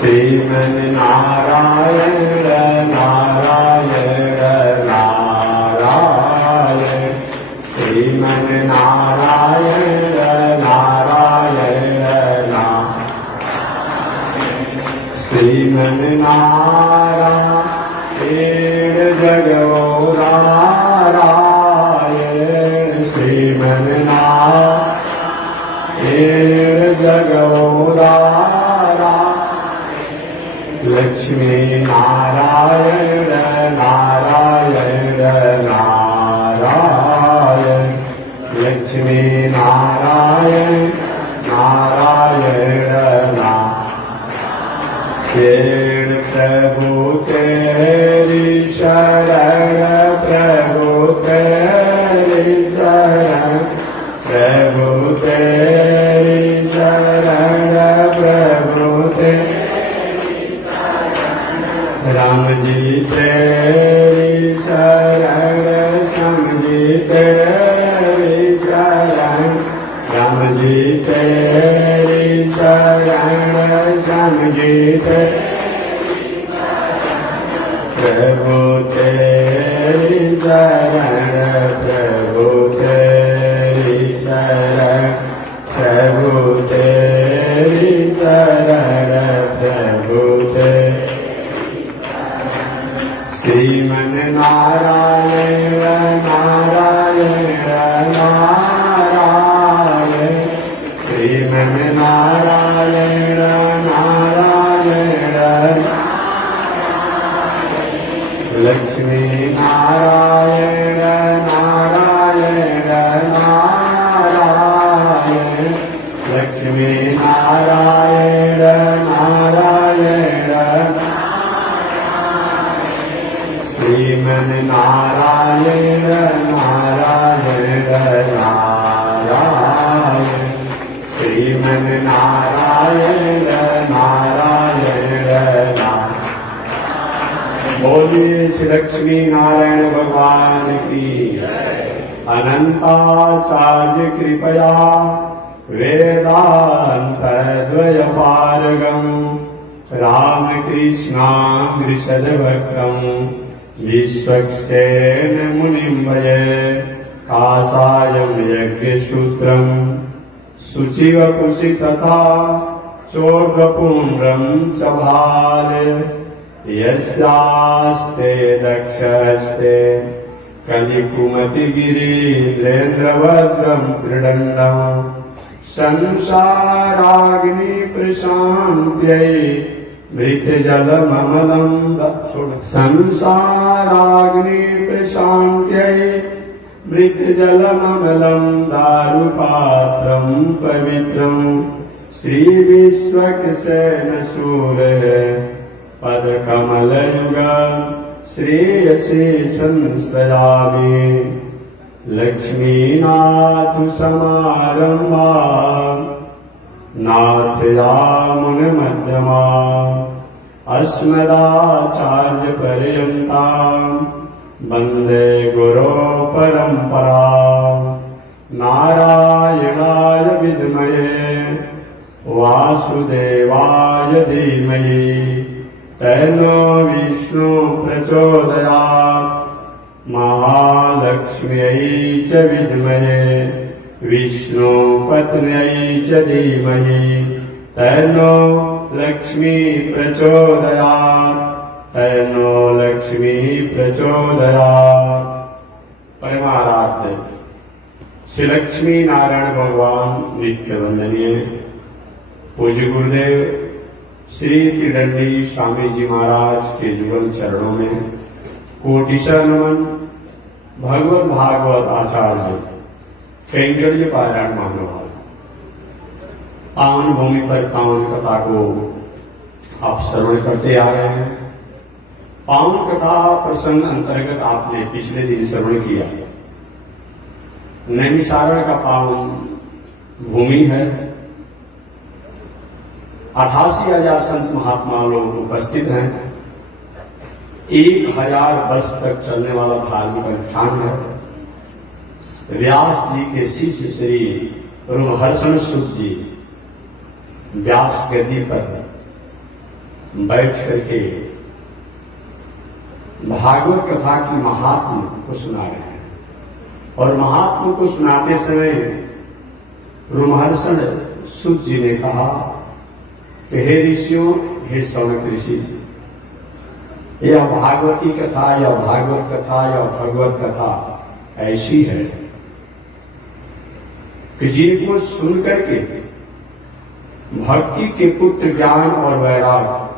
श्रीमन नारायण नारायण नारायण श्रीमन नारायण नारायण श्रीमन नारायण जगो नारायण श्रीमन नारायण जगो लक्ष्मी नारायण नारायण नारायण लक्ष्मी नारायण नारायण नारायण प्रभु तेरी शरण प्रभु तेरी शरण प्रभु तेरी शरण प्रभु तेरी राम जी तेरी शरण श्याम जी तेरी शरण राम जी तेरी शरण श्याम जी तेरी प्रभु तेरी शरण प्रभु तेरी शरण प्रभु तेरी शरण प्रभु तेरी श्रीमन नारायण नारायण नारायण श्रीमन नारायण नारायण लक्ष्मी नारायण नारायण नारायण लक्ष्मी नारायण नारायण श्रीमन नारायण नारायण नारायण श्रीमन नारायण नारायण बोलिए श्री लक्ष्मी नारायण भगवान की अनंताचार्य कृपया वेदांत द्वयपारगम रामकृष्णामृषज भक्तम विश्वक्सेन मुनिं भजे कासायं यज्ञसूत्रं शुचिवपुषि तथा चोर्ध्वपुण्ड्रं च भाले यस्यास्ते दक्षहस्ते कलिकुमतिगिरीन्द्रेन्द्रवज्रं त्रिदण्डं संसाराग्नि प्रशान्त्यै मृतजलममलं संसाराग्नि प्रशान्त्यै मृतजलममलं दारुपात्रं पवित्रं श्रीविश्वक्सेनसूरः पदकमलयुगं श्रेयसे संश्रयामि लक्ष्मीनाथसमारम्भाम् नाथयामुनमध्यमाम् अस्मदाचार्यपर्यन्ताम् वन्दे गुरो परम्पराम् नारायणाय विद्महे वासुदेवाय धीमहि तन्नो विष्णु प्रचोदयात् महालक्ष्म्यै च विद्महे विष्णुपत्न्यै च धीमहि तन्नो लक्ष्मी प्रचोदयात् तन्नो लक्ष्मी प्रचोदयात्। परमाराध्य श्री लक्ष्मी नारायण भगवान नित्य वंदनीय पूज्य गुरुदेव श्री त्रिदंडी स्वामी जी महाराज के जुगल चरणों में कोटिशः नमन। भगवत भागवत आचार्य कैंकर्य पारायण महानुभाव पावन भूमि पर पावन कथा को आप श्रवण करते आ रहे हैं। पावन कथा प्रसंग अंतर्गत आपने पिछले दिन श्रवण किया। नैमिषारण का पावन भूमि है। 88,000 संत महात्मा लोग उपस्थित हैं। 1000 वर्ष तक चलने वाला धार्मिक अनुष्ठान है। व्यास जी के शिष्य श्री रोमहर्षण सुत जी व्यास गद्दी पर बैठ करके भागवत कथा की महात्मा को सुना रहे हैं। और महात्मा को सुनाते समय रोमहर्षण सुत जी ने कहा कि हे ऋषियों, हे शौनक ऋषि जी, यह भागवती कथा या भागवत कथा या भगवत कथा ऐसी है कि जिनको सुन करके भक्ति के पुत्र ज्ञान और वैराग्य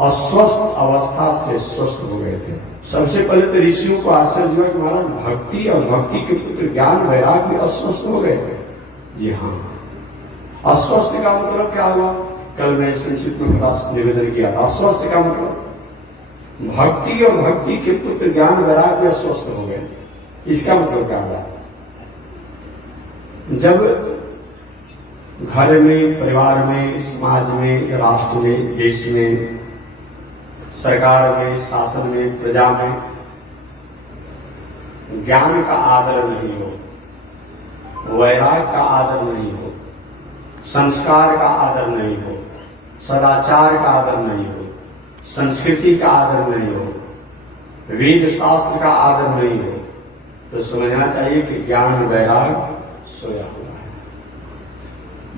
अस्वस्थ अवस्था से स्वस्थ हो गए थे। सबसे पहले तो ऋषियों को आश्चर्य हुआ कि महाराज भक्ति और भक्ति के पुत्र ज्ञान वैराग्य में अस्वस्थ हो गए थे। जी हाँ, अस्वस्थ का मतलब क्या हुआ? कल मैं संक्षिप्त में निवेदन किया था। अस्वस्थ का मतलब भक्ति और भक्ति के पुत्र ज्ञान वैराग्य अस्वस्थ हो गए। इसका मतलब क्या हुआ? जब घर में, परिवार में, समाज में, राष्ट्र में, देश में, सरकार में, शासन में, प्रजा में ज्ञान का आदर नहीं हो, वैराग्य का आदर नहीं हो, संस्कार का आदर नहीं हो, सदाचार का आदर नहीं हो, संस्कृति का आदर नहीं हो, वेद शास्त्र का आदर नहीं हो, तो समझना चाहिए कि ज्ञान वैराग्य सोया हुआ है।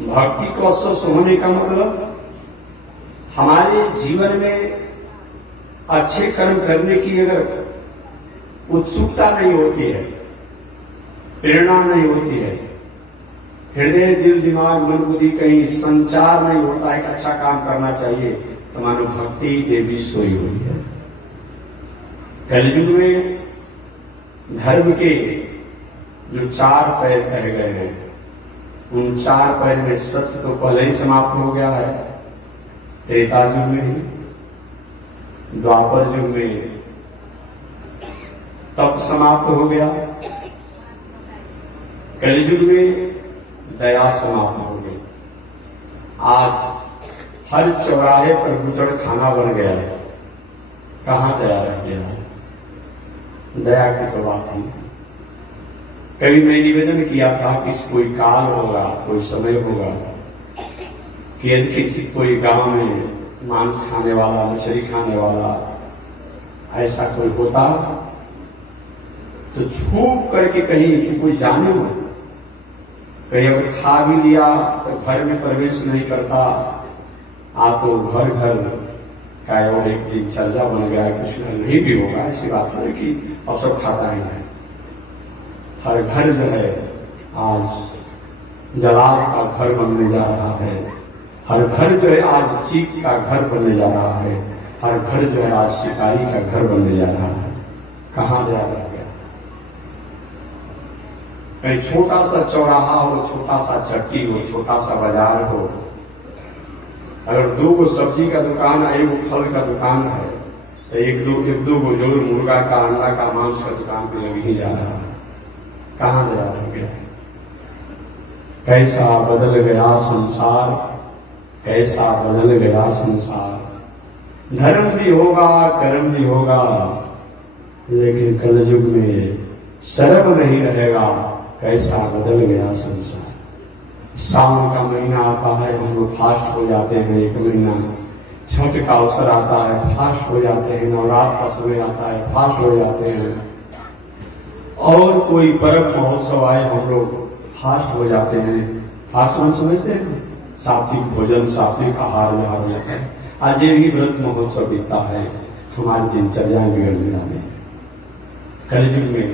भक्ति को अस्वस्थ होने का मतलब हमारे जीवन में अच्छे कर्म करने की अगर उत्सुकता नहीं होती है, प्रेरणा नहीं होती है, हृदय, दिल, दिमाग, मन, बुद्धि कहीं संचार नहीं होता है कि अच्छा काम करना चाहिए, तो मानो भक्ति देवी सोई हुई है। कलयुग में धर्म के जो 4 पैर कहे गए हैं, उन 4 पैर में सत्य तो पहले ही समाप्त हो गया है। त्रेता युग में, द्वापर युग में तप समाप्त हो गया, कलयुग में दया समाप्त हो गई। आज हर चौराहे पर गुजर खाना बन गया है, कहां दया रह गया है? दया की तो बात नहीं। कभी मैं निवेदन किया था कि कोई काल होगा, कोई समय होगा कि यदि कोई गांव में मांस खाने वाला, मछली खाने वाला ऐसा कोई होता तो छुप करके कहीं कि कोई जाने हो, कहीं अगर खा भी लिया तो घर में प्रवेश नहीं करता। आप तो घर घर का वो एक दिनचर्या बन गया है, कुछ घर नहीं भी होगा, ऐसी बात नहीं कि अब सब खाता ही है। हर घर जो है आज जलाल का घर बनने जा रहा है, हर घर जो है आज चीख का घर बनने जा रहा है, हर घर जो है आज शिकारी का घर बनने जा रहा है। कहां जा रहा है? कहीं छोटा सा चौराहा हो, छोटा सा चक्की हो, छोटा सा बाजार हो, अगर 2 सब्जी का दुकान है, 1 फल का दुकान है, तो एक दो जो मुर्गा का, अंडा का, मांस का दुकान पे लग ही जा रहा है। कहां जा रहा गया? कैसा बदल गया संसार, कैसा बदल गया संसार। धर्म भी होगा, कर्म भी होगा, लेकिन कलयुग में शर्म नहीं रहेगा। कैसा बदल गया संसार। सावन का महीना आता है, हम लोग फास्ट हो जाते हैं 1 महीना। छठ का अवसर आता है, फास्ट हो जाते हैं। नवरात्र का समय आता है, फास्ट हो जाते हैं। और कोई पर्व महोत्सव आए, हम लोग फास्ट हो जाते हैं। फास्ट हम समझते हैं सात्विक भोजन, सात्विक आहार विहार हो जाता है। आज ये भी व्रत महोत्सव दिखता है, हमारी दिनचर्या बिगड़ने लगे। कलयुग में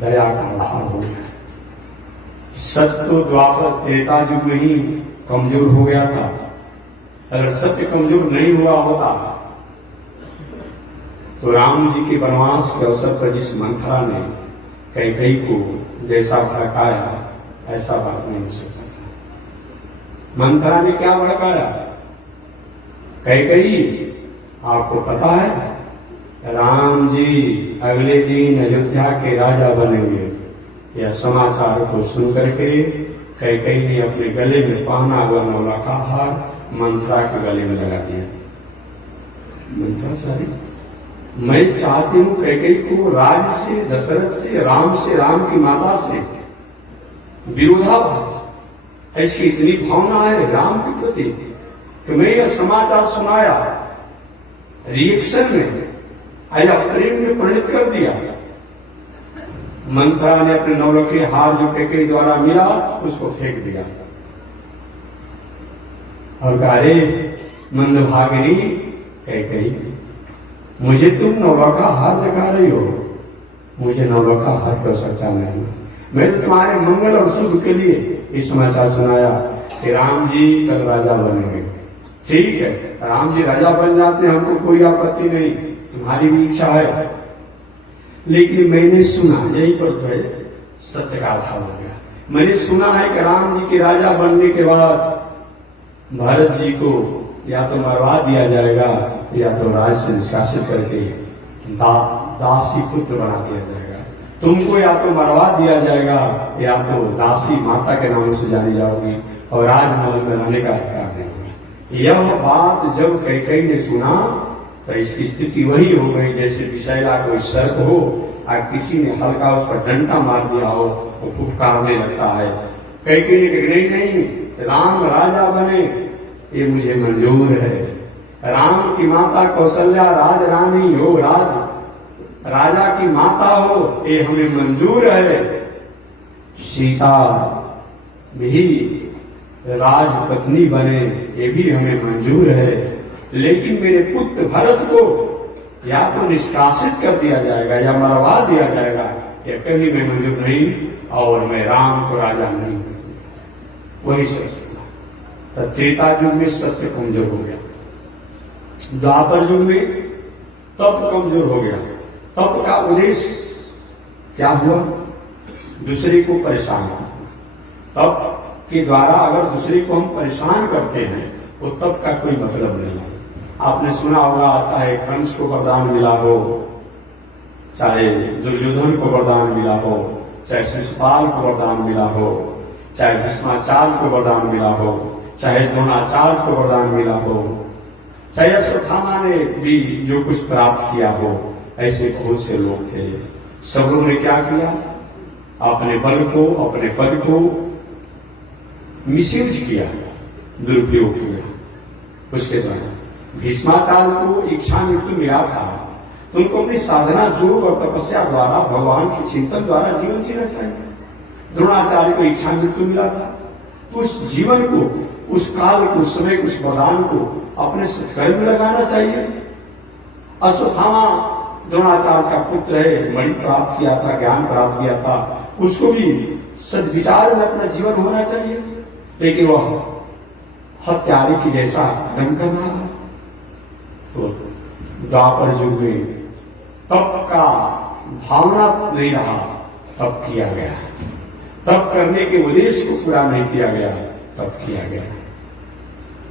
दया का अभाव हो गया। सत्य तो द्वापर त्रेता युग में ही कमजोर हो गया था। अगर सत्य कमजोर नहीं हुआ होता तो राम जी के वनवास के अवसर पर जिस मंथरा ने कैकेयी को जैसा भड़काया, ऐसा बात नहीं हो सकता था। मंथरा ने क्या भड़काया? कैकेयी, आपको पता है राम जी अगले दिन अयोध्या के राजा बनेंगे। यह समाचार को सुन करके कैकेयी ने अपने गले में पहना हुआ नौलखा हार मंथरा के गले में लगा दिया। मंथरा सारी, मैं चाहती हूं कैकेयी को राज से, दशरथ से, राम की माता से विरोधाभास, ऐसी इतनी भावना है राम के प्रति कि मैं यह समाचार सुनाया रिएक्शन में आया प्रेम में परिणित कर दिया। मंथरा ने अपने नौलखे हार जो कैकेयी द्वारा मिला उसको फेंक दिया और कहा, अरे मंदभागिनी कैकेयी, मुझे तुम नौलखा हार दिखा रही हो, मुझे नौलखा हार कर सकता नहीं। मैं तो तुम्हारे मंगल और शुभ के लिए इस समाचार सुनाया कि राम जी कल राजा बनेंगे। ठीक है, राम जी राजा बन जाते हैं, हमको कोई आपत्ति नहीं, तुम्हारी भी इच्छा है। लेकिन मैंने सुना, यही पर जो है सत्य का आधार हो गया, मैंने सुना है कि राम जी के राजा बनने के बाद भरत जी को या तो मरवा दिया जाएगा या तो राज से निष्कासित करके दासी पुत्र बना दिया जाएगा। तुमको या तो मरवा दिया जाएगा या तो दासी माता के नाम से जानी जाओगी और राजमहल में रहने का अधिकार नहीं होगा। यह बात जब कैकेयी ने सुना तो इसकी स्थिति वही हो गई जैसे विषैला कोई सर्प हो और किसी ने हल्का उस पर डंडा मार दिया हो, वो फुफकारने लगता है। कैकेयी ने कहा, नहीं नहीं, राम राजा बने ये मुझे मंजूर है। राम की माता कौशल्या राज रानी हो, राजा की माता हो, ये हमें मंजूर है। सीता भी राजपत्नी बने ये भी हमें मंजूर है। लेकिन मेरे पुत्र भरत को या तो निष्कासित कर दिया जाएगा या मरवा दिया जाएगा, ये कभी मैं मंजूर नहीं और मैं राम को राजा नहीं हूं। वही सच था। त्रेता युग में सत्य कमजोर हो गया, द्वापर युग में तप कमजोर हो गया। तप का उद्देश्य क्या हुआ? दूसरे को परेशान करना। तप के द्वारा अगर दूसरे को हम परेशान करते हैं वो तप का कोई मतलब नहीं है। आपने सुना होगा, चाहे कंस को वरदान मिला हो, चाहे दुर्योधन को वरदान मिला हो, चाहे शिशुपाल को वरदान मिला हो, चाहे भीष्माचार्य को वरदान मिला हो, चाहे द्रोणाचार्य को वरदान मिला हो, चाहे अश्वत्थामा ने भी जो कुछ प्राप्त किया हो, ऐसे बहुत से लोग थे। सब लोगों ने क्या किया? अपने बल को, अपने पद को मिसयूज किया, दुरुपयोग किया। उसके द्वारा भीष्माचार्य को इच्छा मृत्यु मिला था तो उनको अपनी साधना, योग और तपस्या द्वारा भगवान के चिंतन द्वारा जीवन जीना चाहिए। द्रोणाचार्य को इच्छा मृत्यु मिला था तो उस जीवन को, उस काल को, उस समय, उस वरदान को अपने कर्म में लगाना चाहिए। अश्वत्थामा द्रोणाचार्य का पुत्र है, मणि प्राप्त किया था, ज्ञान प्राप्त किया था, उसको भी सद्विचार में अपना जीवन होना चाहिए। लेकिन वह हत्यारे की जैसा कर्म कर रहा है। तो द्वापर युग में तप का भावना नहीं रहा, तप किया गया। तप करने के उद्देश्य को पूरा नहीं किया गया, तप किया गया।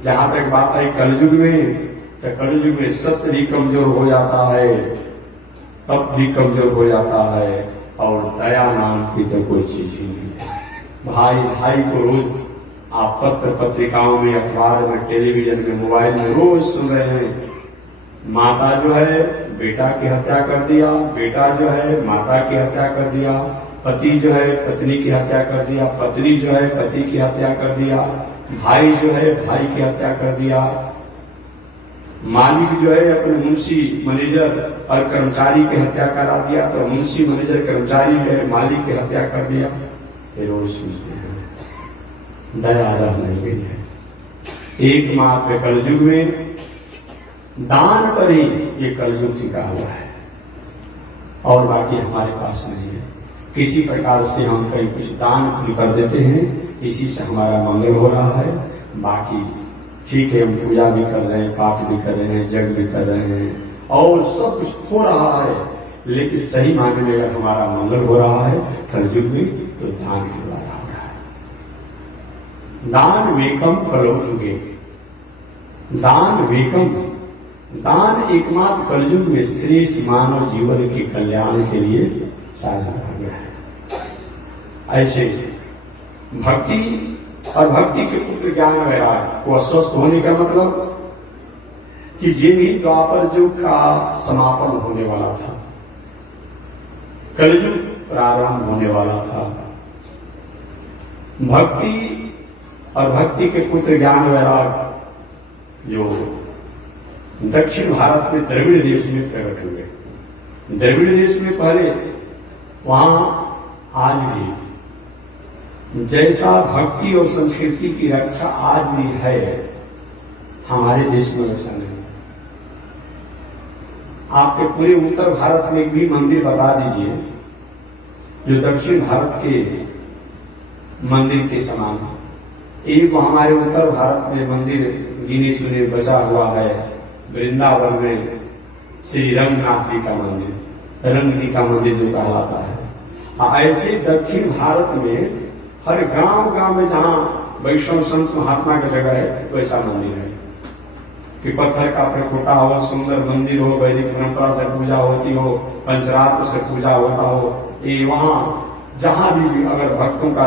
जहां तक बात आई कलयुग में, तो कलयुग में सत्य भी कमजोर हो जाता है, तप भी कमजोर हो जाता है और दया नाम की तो कोई चीज ही नहीं है। भाई भाई को रोज आप पत्र पत्रिकाओं में, अखबार में, टेलीविजन में, मोबाइल में रोज सुन रहे हैं, माता जो है बेटा की हत्या कर दिया, बेटा जो है माता की हत्या कर दिया, पति जो है पत्नी की हत्या कर दिया, पत्नी जो है पति की हत्या कर दिया, भाई जो है भाई की हत्या कर दिया, मालिक जो है अपने मुंशी, मैनेजर और कर्मचारी की हत्या करा दिया, तो मुंशी, मैनेजर, कर्मचारी जो है मालिक की हत्या कर दिया। ये रोज सुनते हैं, दया रह नहीं गई है। एकमात्र कलयुग में दान पर ही ये कलयुग टिका हुआ है और बाकी हमारे पास नहीं है। किसी प्रकार से हम कहीं कुछ दान भी कर देते हैं, इसी से हमारा मंगल हो रहा है। बाकी ठीक है, हम पूजा भी कर रहे हैं, पाठ भी कर रहे हैं, यज्ञ भी कर रहे हैं और सब कुछ हो रहा है, लेकिन सही मायने में अगर हमारा मंगल हो रहा है कलयुग में तो दान के द्वारा हो रहा है। दान वेकम कलो जुगे, दान वेकम, दान एकमात्र कलयुग में श्रेष्ठ मानव जीवन के कल्याण के लिए साझा किया गया है। ऐसे भक्ति और भक्ति के पुत्र ज्ञान वैराग्य को अस्वस्थ होने का मतलब कि जिन ही द्वापर युग का समापन होने वाला था, कलयुग प्रारंभ होने वाला था, भक्ति और भक्ति के पुत्र ज्ञान वैराग्य जो दक्षिण भारत में द्रविड़ देश में प्रकट हुए। द्रविड़ देश में पहले वहां आज भी जैसा भक्ति और संस्कृति की रक्षा आज भी है, हमारे देश में वैसा नहीं। आपके पूरे उत्तर भारत में भी मंदिर बता दीजिए जो दक्षिण भारत के मंदिर के समान है। एक हमारे उत्तर भारत में मंदिर गिने चुने बचा हुआ है, वृंदावन में श्री रंगनाथ जी का मंदिर, रंग जी का मंदिर जो कहलाता है। ऐसे दक्षिण भारत में हर गांव गांव में जहां वैष्णव संत महात्मा की जगह है वैसा मंदिर है कि पत्थर का प्रकोटा हो, सुंदर मंदिर हो, वैदिक परंपरा से पूजा होती हो, पंचरात्र से पूजा होता हो। ये वहां जहां भी अगर भक्तों का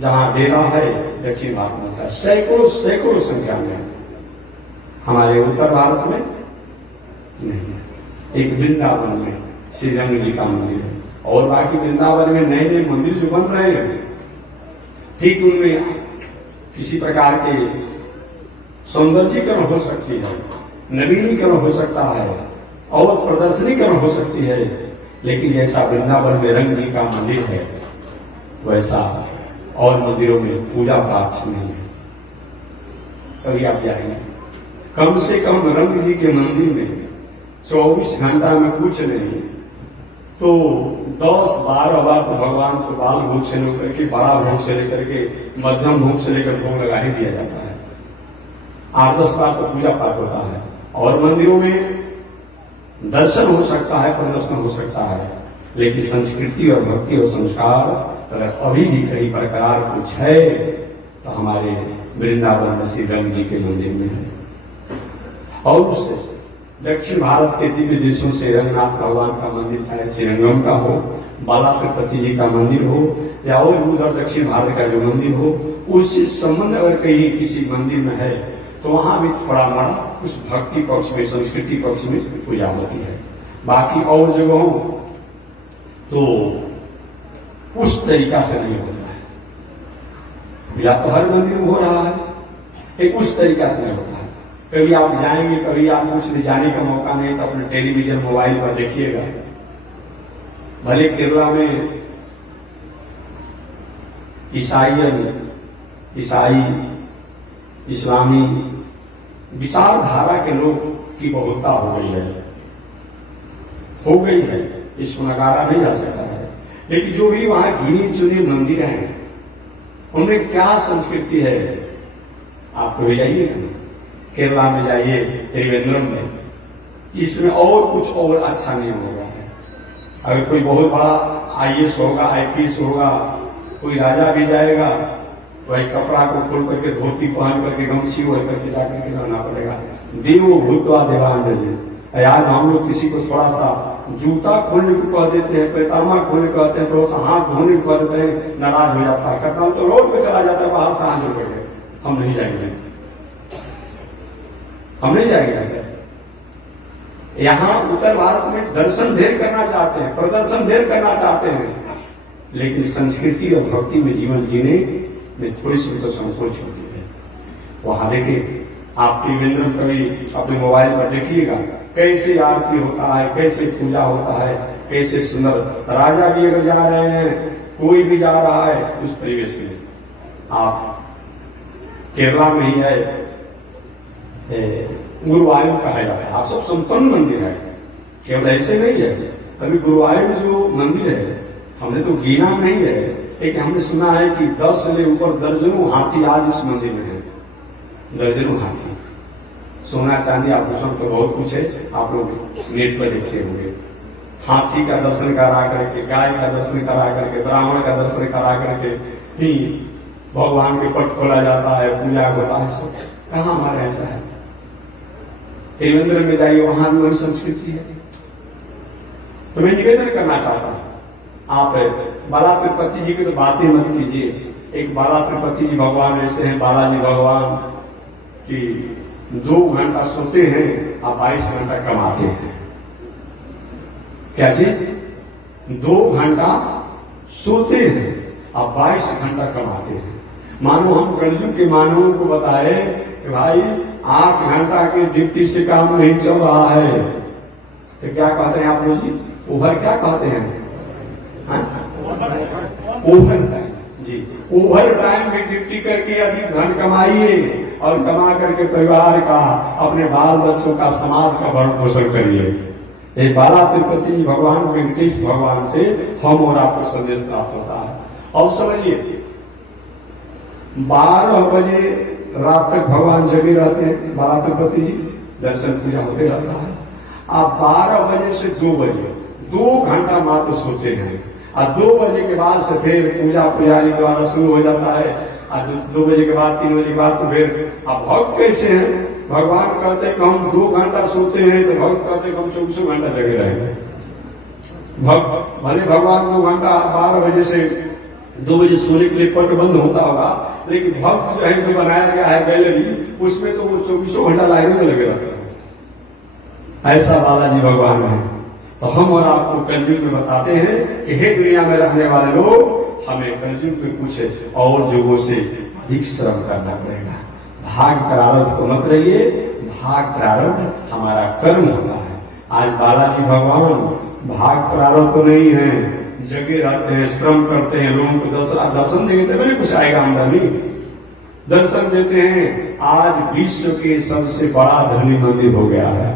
जहां डेरा है दक्षिण भारत में होता है, सैकड़ों सैकड़ों संख्या में। हमारे उत्तर भारत में नहीं। एक वृंदावन में श्री रंग जी का मंदिर है और बाकी वृंदावन में नए नए मंदिर जो बन रहे हैं, ठीक उनमें किसी प्रकार के सौंदर्यीकरण हो सकती है, नवीनीकरण हो सकता है और प्रदर्शनीकरण हो सकती है, लेकिन जैसा वृंदावन में रंग जी का मंदिर है वैसा और मंदिरों में पूजा प्राप्त नहीं है। कभी आप जाएंगे, कम से कम रंग जी के मंदिर में 24 घंटा में कुछ नहीं तो 10-12 बार तो भगवान को बाल भोग से लेकर के, बड़ा भोग से लेकर के, मध्यम भोग से लेकर भोग लगा ही दिया जाता है। 8-10 बार तो पूजा पाठ होता है और मंदिरों में दर्शन हो सकता है, प्रदर्शन हो सकता है, लेकिन संस्कृति और भक्ति और संस्कार अगर अभी भी कहीं बरकरार कुछ है तो हमारे वृंदावन में श्री रंग जी के मंदिर में है। और उससे दक्षिण भारत के दिव्य देशों से रंगनाथ भगवान का मंदिर, चाहे श्रीरंगम का हो, बाला तिरुपति जी का मंदिर हो या और उधर दक्षिण भारत का जो मंदिर हो, उससे संबंध अगर कहीं किसी मंदिर में है तो वहां भी थोड़ा बड़ा उस भक्ति पक्ष में, संस्कृति पक्ष में पूजा होती है। बाकी और जगहों तो उस तरीका से नहीं होता है। या तो हर मंदिर में हो रहा है, एक उस तरीका से नहीं होता है। कभी आप जाएंगे, कभी आप कुछ ले जाने का मौका नहीं तो अपने टेलीविजन मोबाइल पर देखिएगा, भले केरला में ईसाई इस्लामी विचारधारा के लोग की बहुलता हो गई है, इसको नकारा नहीं जा सकता है। लेकिन जो भी वहां गिनी चुनी मंदिर हैं उनमें क्या संस्कृति है, आप कभी जाइए केरला में, जाइए त्रिवेंद्रम में, इसमें और कुछ और अच्छा नहीं होगा। अगर कोई बहुत बड़ा IAS होगा, IPS होगा, कोई राजा भी जाएगा, वही कपड़ा को खोल करके, धोती पहन करके, गमछी ओढ़ करके जाकर के रहना पड़ेगा। देवो भूतवा देवांजलि। यार हम लोग किसी को थोड़ा सा जूता खोलने को कह देते हैं, पैतामा खोलने को कहते हैं, थोड़ा सा हाथ धोने को कह देते हैं, नाराज हो जाता है, कहता तो रोड पे चला जाता है, बाहर से हाथ धो करके, हम नहीं जाएंगे, हम नहीं जाएंगे। यहाँ उत्तर भारत में दर्शन ढेर करना चाहते हैं, प्रदर्शन ढेर करना चाहते हैं, लेकिन संस्कृति और भक्ति में जीवन जीने में थोड़ी सी तो संकोच होती है। वहां देखिए, आप त्रिवेंद्रम कभी अपने मोबाइल पर देखिएगा, कैसे आरती होता है, कैसे पूजा होता है, कैसे सुंदर। राजा भी अगर जा रहे हैं, कोई भी जा रहा है उस परिवेश में। आप केरला में ही है गुरुवायूर कहा जाता है, आप सब संपन्न मंदिर है, केवल ऐसे नहीं है। अभी गुरुवायूर जो मंदिर है हमने तो गिना नहीं है, लेकिन हमने सुना है कि 10 से ऊपर दर्जनों हाथी आज इस मंदिर में है, दर्जनों हाथी। सोना चांदी आभूषण तो बहुत कुछ है, आप लोग नेट पर देखे होंगे। हाथी का दर्शन करा करके, गाय का दर्शन करा करके, ब्राह्मण का दर्शन करा करके ही भगवान के पट खोला जाता है, पूजा होता है। सब कहाँ हमारे ऐसा है? त्रिवेंद्र में जाइए, वहां भी वही संस्कृति है। तो मैं निवेदन करना चाहता हूं, आप बाला तिरुपति जी की तो बात ही मत कीजिए। एक बाला तिरुपति जी भगवान ऐसे हैं, बालाजी भगवान की 2 घंटा सोते हैं और 22 घंटा कमाते हैं। क्या जी? 2 घंटा सोते हैं और 22 घंटा कमाते हैं। मानो हम कलयुग के मानवों को बताए कि भाई 8 घंटा की ड्यूटी से काम नहीं चल रहा है, तो क्या कहते हैं आप लोग जी? ओवर क्या कहते हैं? ओवर टाइम जी। ओवर टाइम में ड्यूटी करके अधिक धन कमाइए और कमा करके परिवार का, अपने बाल बच्चों का, समाज का भरण पोषण करिए। ये बाला तिरुपति भगवान वेंकटेश भगवान से हम और आपको संदेश प्राप्त होता है। और समझिए 12 बजे रात तक भगवान जगे रहते हैं, बाला तिरुपति जी, दर्शन पूजा होते रहता है। आप 12 बजे से 2 बजे 2 घंटा मात्र सोते हैं, और 2 बजे के बाद से फिर पूजा पुजारी द्वारा शुरू हो जाता है। और 2 बजे के बाद 3 बजे के बाद तो फिर अब भक्त कैसे हैं? भगवान कहते कि हम 2 घंटा सोते हैं, तो भक्त कहते कि हम 24 घंटा जगे रहेंगे। भक्त भले भगवान 2 घंटा 12 बजे से 2 बजे सोने के लिए पट बंद होता होगा, लेकिन भक्त जो है, जो बनाया गया है गैलरी, उसमें तो वो 24 घंटा लाइन में लगे रहते हैं। ऐसा बालाजी भगवान है। तो हम और आपको कलयुग में बताते हैं कि हे दुनिया में रहने वाले लोग, हमें कलयुग में कुछ और युगों से अधिक श्रम करना पड़ेगा। भाग प्रारब्ध को मत रहिए, भाग प्रारब्ध हमारा कर्म होता है। आज बालाजी भगवान भाग प्रारब्ध तो नहीं है, जगे रहते हैं, श्रम करते हैं, लोगों को दर्शन देंगे तभी कुछ आएगा आमदनी। दर्शन देते हैं। आज विश्व के सबसे बड़ा धनी मंदिर हो गया है।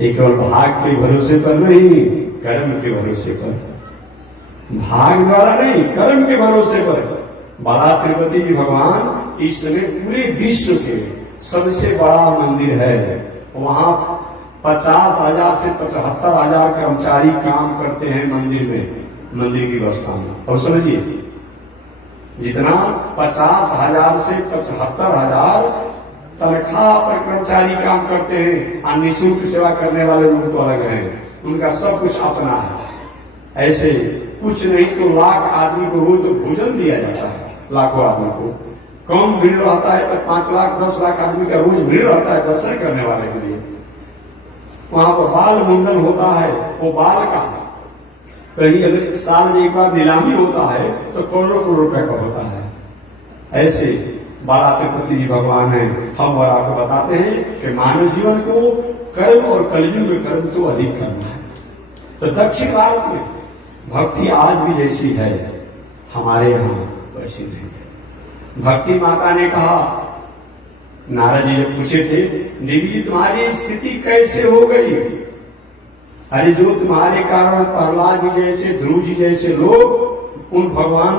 ये केवल भाग के भरोसे पर नहीं, कर्म के भरोसे पर। भाग द्वारा नहीं, कर्म के भरोसे पर। बाला तिरुपति जी भगवान इस समय पूरे विश्व के सबसे बड़ा मंदिर है। वहां 50,000 से 75,000 कर्मचारी काम करते हैं मंदिर में, मंदिर की व्यवस्था में। और समझिए, जितना 50,000 से 75,000 तनख्वाह पर कर्मचारी काम करते हैं, और निःशुल्क सेवा करने वाले लोग तो अलग हैं, उनका सब कुछ अपना है। ऐसे कुछ नहीं तो लाख आदमी को रोज तो भोजन दिया जाता है, लाखों आदमी को। कम भीड़ रहता है तो 5 लाख 10 लाख आदमी का रोज भीड़ रहता है दर्शन करने वाले के लिए। वहां पर बाल मुंडन होता है, वो बाल का कहीं अगर साल में एक बार नीलामी होता है तो करोड़ों रुपए का होता है। ऐसे बाला तिरुपति जी भगवान है। हम और आपको बताते हैं कि मानव जीवन को कर्म और कलयुग में कर्म तो अधिक करना है। तो दक्षिण भारत में भक्ति आज भी जैसी है, हमारे यहाँ वैसी नहीं है। भक्ति माता ने कहा, नारद जी जब पूछे थे, देवी जी तुम्हारी स्थिति कैसे हो गई? अरे जो तुम्हारे कारण प्रहलाद जी जैसे, ध्रुव जी जैसे लोग उन भगवान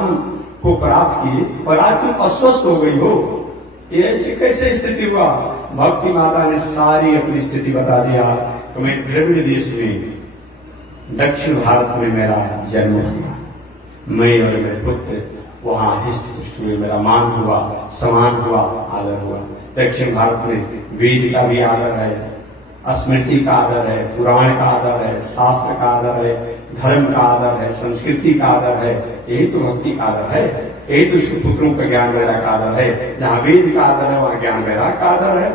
को प्राप्त किए, पर आज तुम अस्वस्थ हो गई हो, ये ऐसे कैसे स्थिति हुआ? भक्ति माता ने सारी अपनी स्थिति बता दिया। तो मैं द्रविड़ देश में, दक्षिण भारत में मेरा जन्म हुआ, मैं और मेरे पुत्र वहां हिष्ट पुष्ट हुए, मेरा मान हुआ, सम्मान हुआ, आदर हुआ। दक्षिण भारत में वेद का भी आदर है, स्मृति का आदर है, पुराण का आदर है, शास्त्र का आदर है, धर्म का आदर है, संस्कृति का आदर है। यही तो भक्ति का आदर है, यही तो सुपुत्रों का ज्ञान वैराग का आदर है। जहाँ वेद का आदर है वहाँ ज्ञान वैराग का आदर है।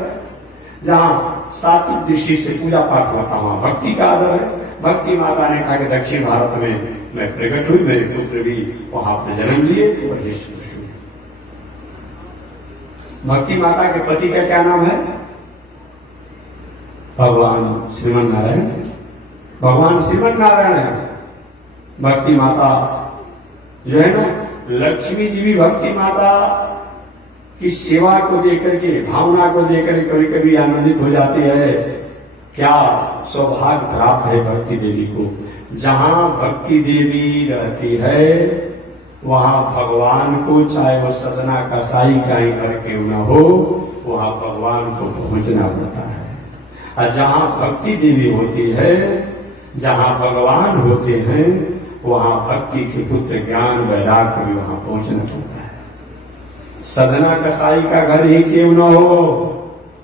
जहाँ सात्विक दृष्टि से पूजा पाठ होता वहाँ भक्ति का आदर है। भक्ति माता ने कहा कि दक्षिण भारत में मैं प्रकट हुई, मेरे पुत्र भी वहां पर जन्म लिए और ये शुरू। भक्ति माता के पति का क्या नाम है? भगवान श्रीमन नारायण। भगवान श्रीमन नारायण है। भक्ति माता जो है ना, लक्ष्मी जी भी भक्ति माता की सेवा को देकर के, भावना को देकर कभी कभी आनंदित हो जाती है। क्या सौभाग्य प्राप्त है भक्ति देवी को। जहां भक्ति देवी रहती है वहां भगवान को, चाहे वो सतना कसाई का ही घर क्यों न हो, वहां भगवान को पहुंचना पड़ता है। और जहां भक्ति देवी होती है, जहां भगवान होते हैं, वहां भक्ति के पुत्र ज्ञान वैराग को भी वहां पहुंचना पड़ता है। सदना कसाई का घर ही क्यों न हो,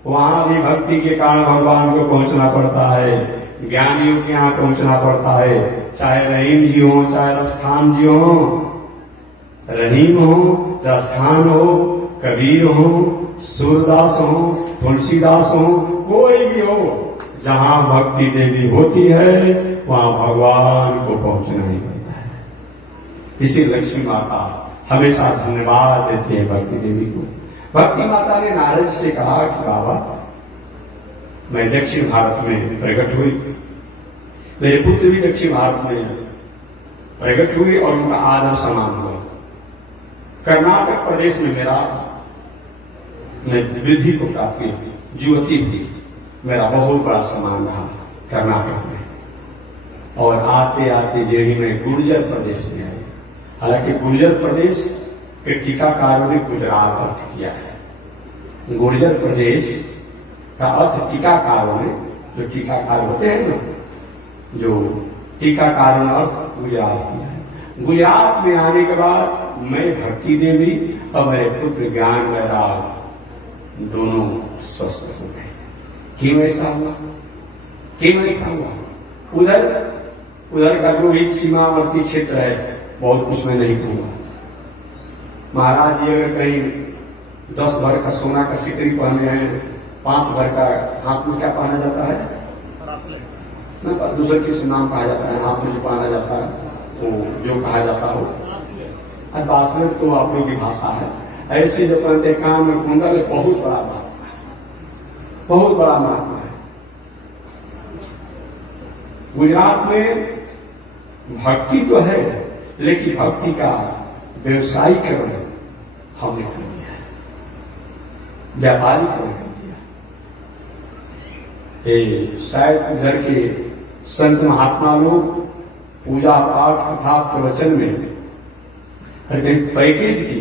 वहां भी भक्ति के कारण भगवान को पहुंचना पड़ता है। ज्ञानियों के यहाँ पहुंचना पड़ता है। चाहे रहीम जी हो, चाहे रसखान जी हो, रहीम हो, रसखान हो, कबीर हो, सूरदास हो, तुलसीदास हो, कोई भी हो, जहां भक्ति देवी होती है वहां भगवान को पहुंचना ही पड़ता है। इसी लक्ष्मी माता हमेशा धन्यवाद देते हैं भक्ति देवी को। भक्ति माता ने नारद से कहा कि बाबा, मैं दक्षिण भारत में प्रकट हुई, मेरे पुत्र भी दक्षिण भारत में प्रकट हुए और उनका आदर सम्मान हुआ। कर्नाटक प्रदेश में मैं वृद्धि को प्राप्त की, युवती हुई, मेरा बहुत बड़ा सम्मान रहा कर्नाटक में। और आते आते जो ही मैं गुर्जर प्रदेश में आई, हालांकि गुर्जर प्रदेश के टीकाकारों ने गुजरात अर्थ किया है। गुर्जर प्रदेश का अर्थ टीकाकारों ने, जो टीकाकार होते हैं ना, जो टीकाकारों ने अर्थ गुजरात किया है। गुजरात में आने के बाद मैं भक्ति देवी और मेरे पुत्र ज्ञान वैराग दोनों स्वस्थ हो गए। क्यों ऐसा हुआ? क्यों ऐसा हुआ? उधर का जो भी सीमावर्ती क्षेत्र है, बहुत कुछ मैं नहीं कहूंगा। महाराज जी अगर कहीं 10 भर का सोना का सिकरी पहने हैं, 5 भर का हाथ में क्या पहना जाता है ना, दूसरे किसी नाम कहा जाता है, हाथ में जो पहना जाता है वो जो कहा जाता हो, बासमत तो आप लोग की भाषा है। ऐसे जो पहनते कान में कुंडल, बहुत बड़ा बात है, बहुत बड़ा महात्मा है। गुजरात में भक्ति तो है, लेकिन भक्ति का व्यवसायीकरण हमने कर दिया है, व्यापारीकरण कर दिया। शायद उधर के संत महात्मा लोग पूजा पाठ कथा प्रवचन में पैकेज की,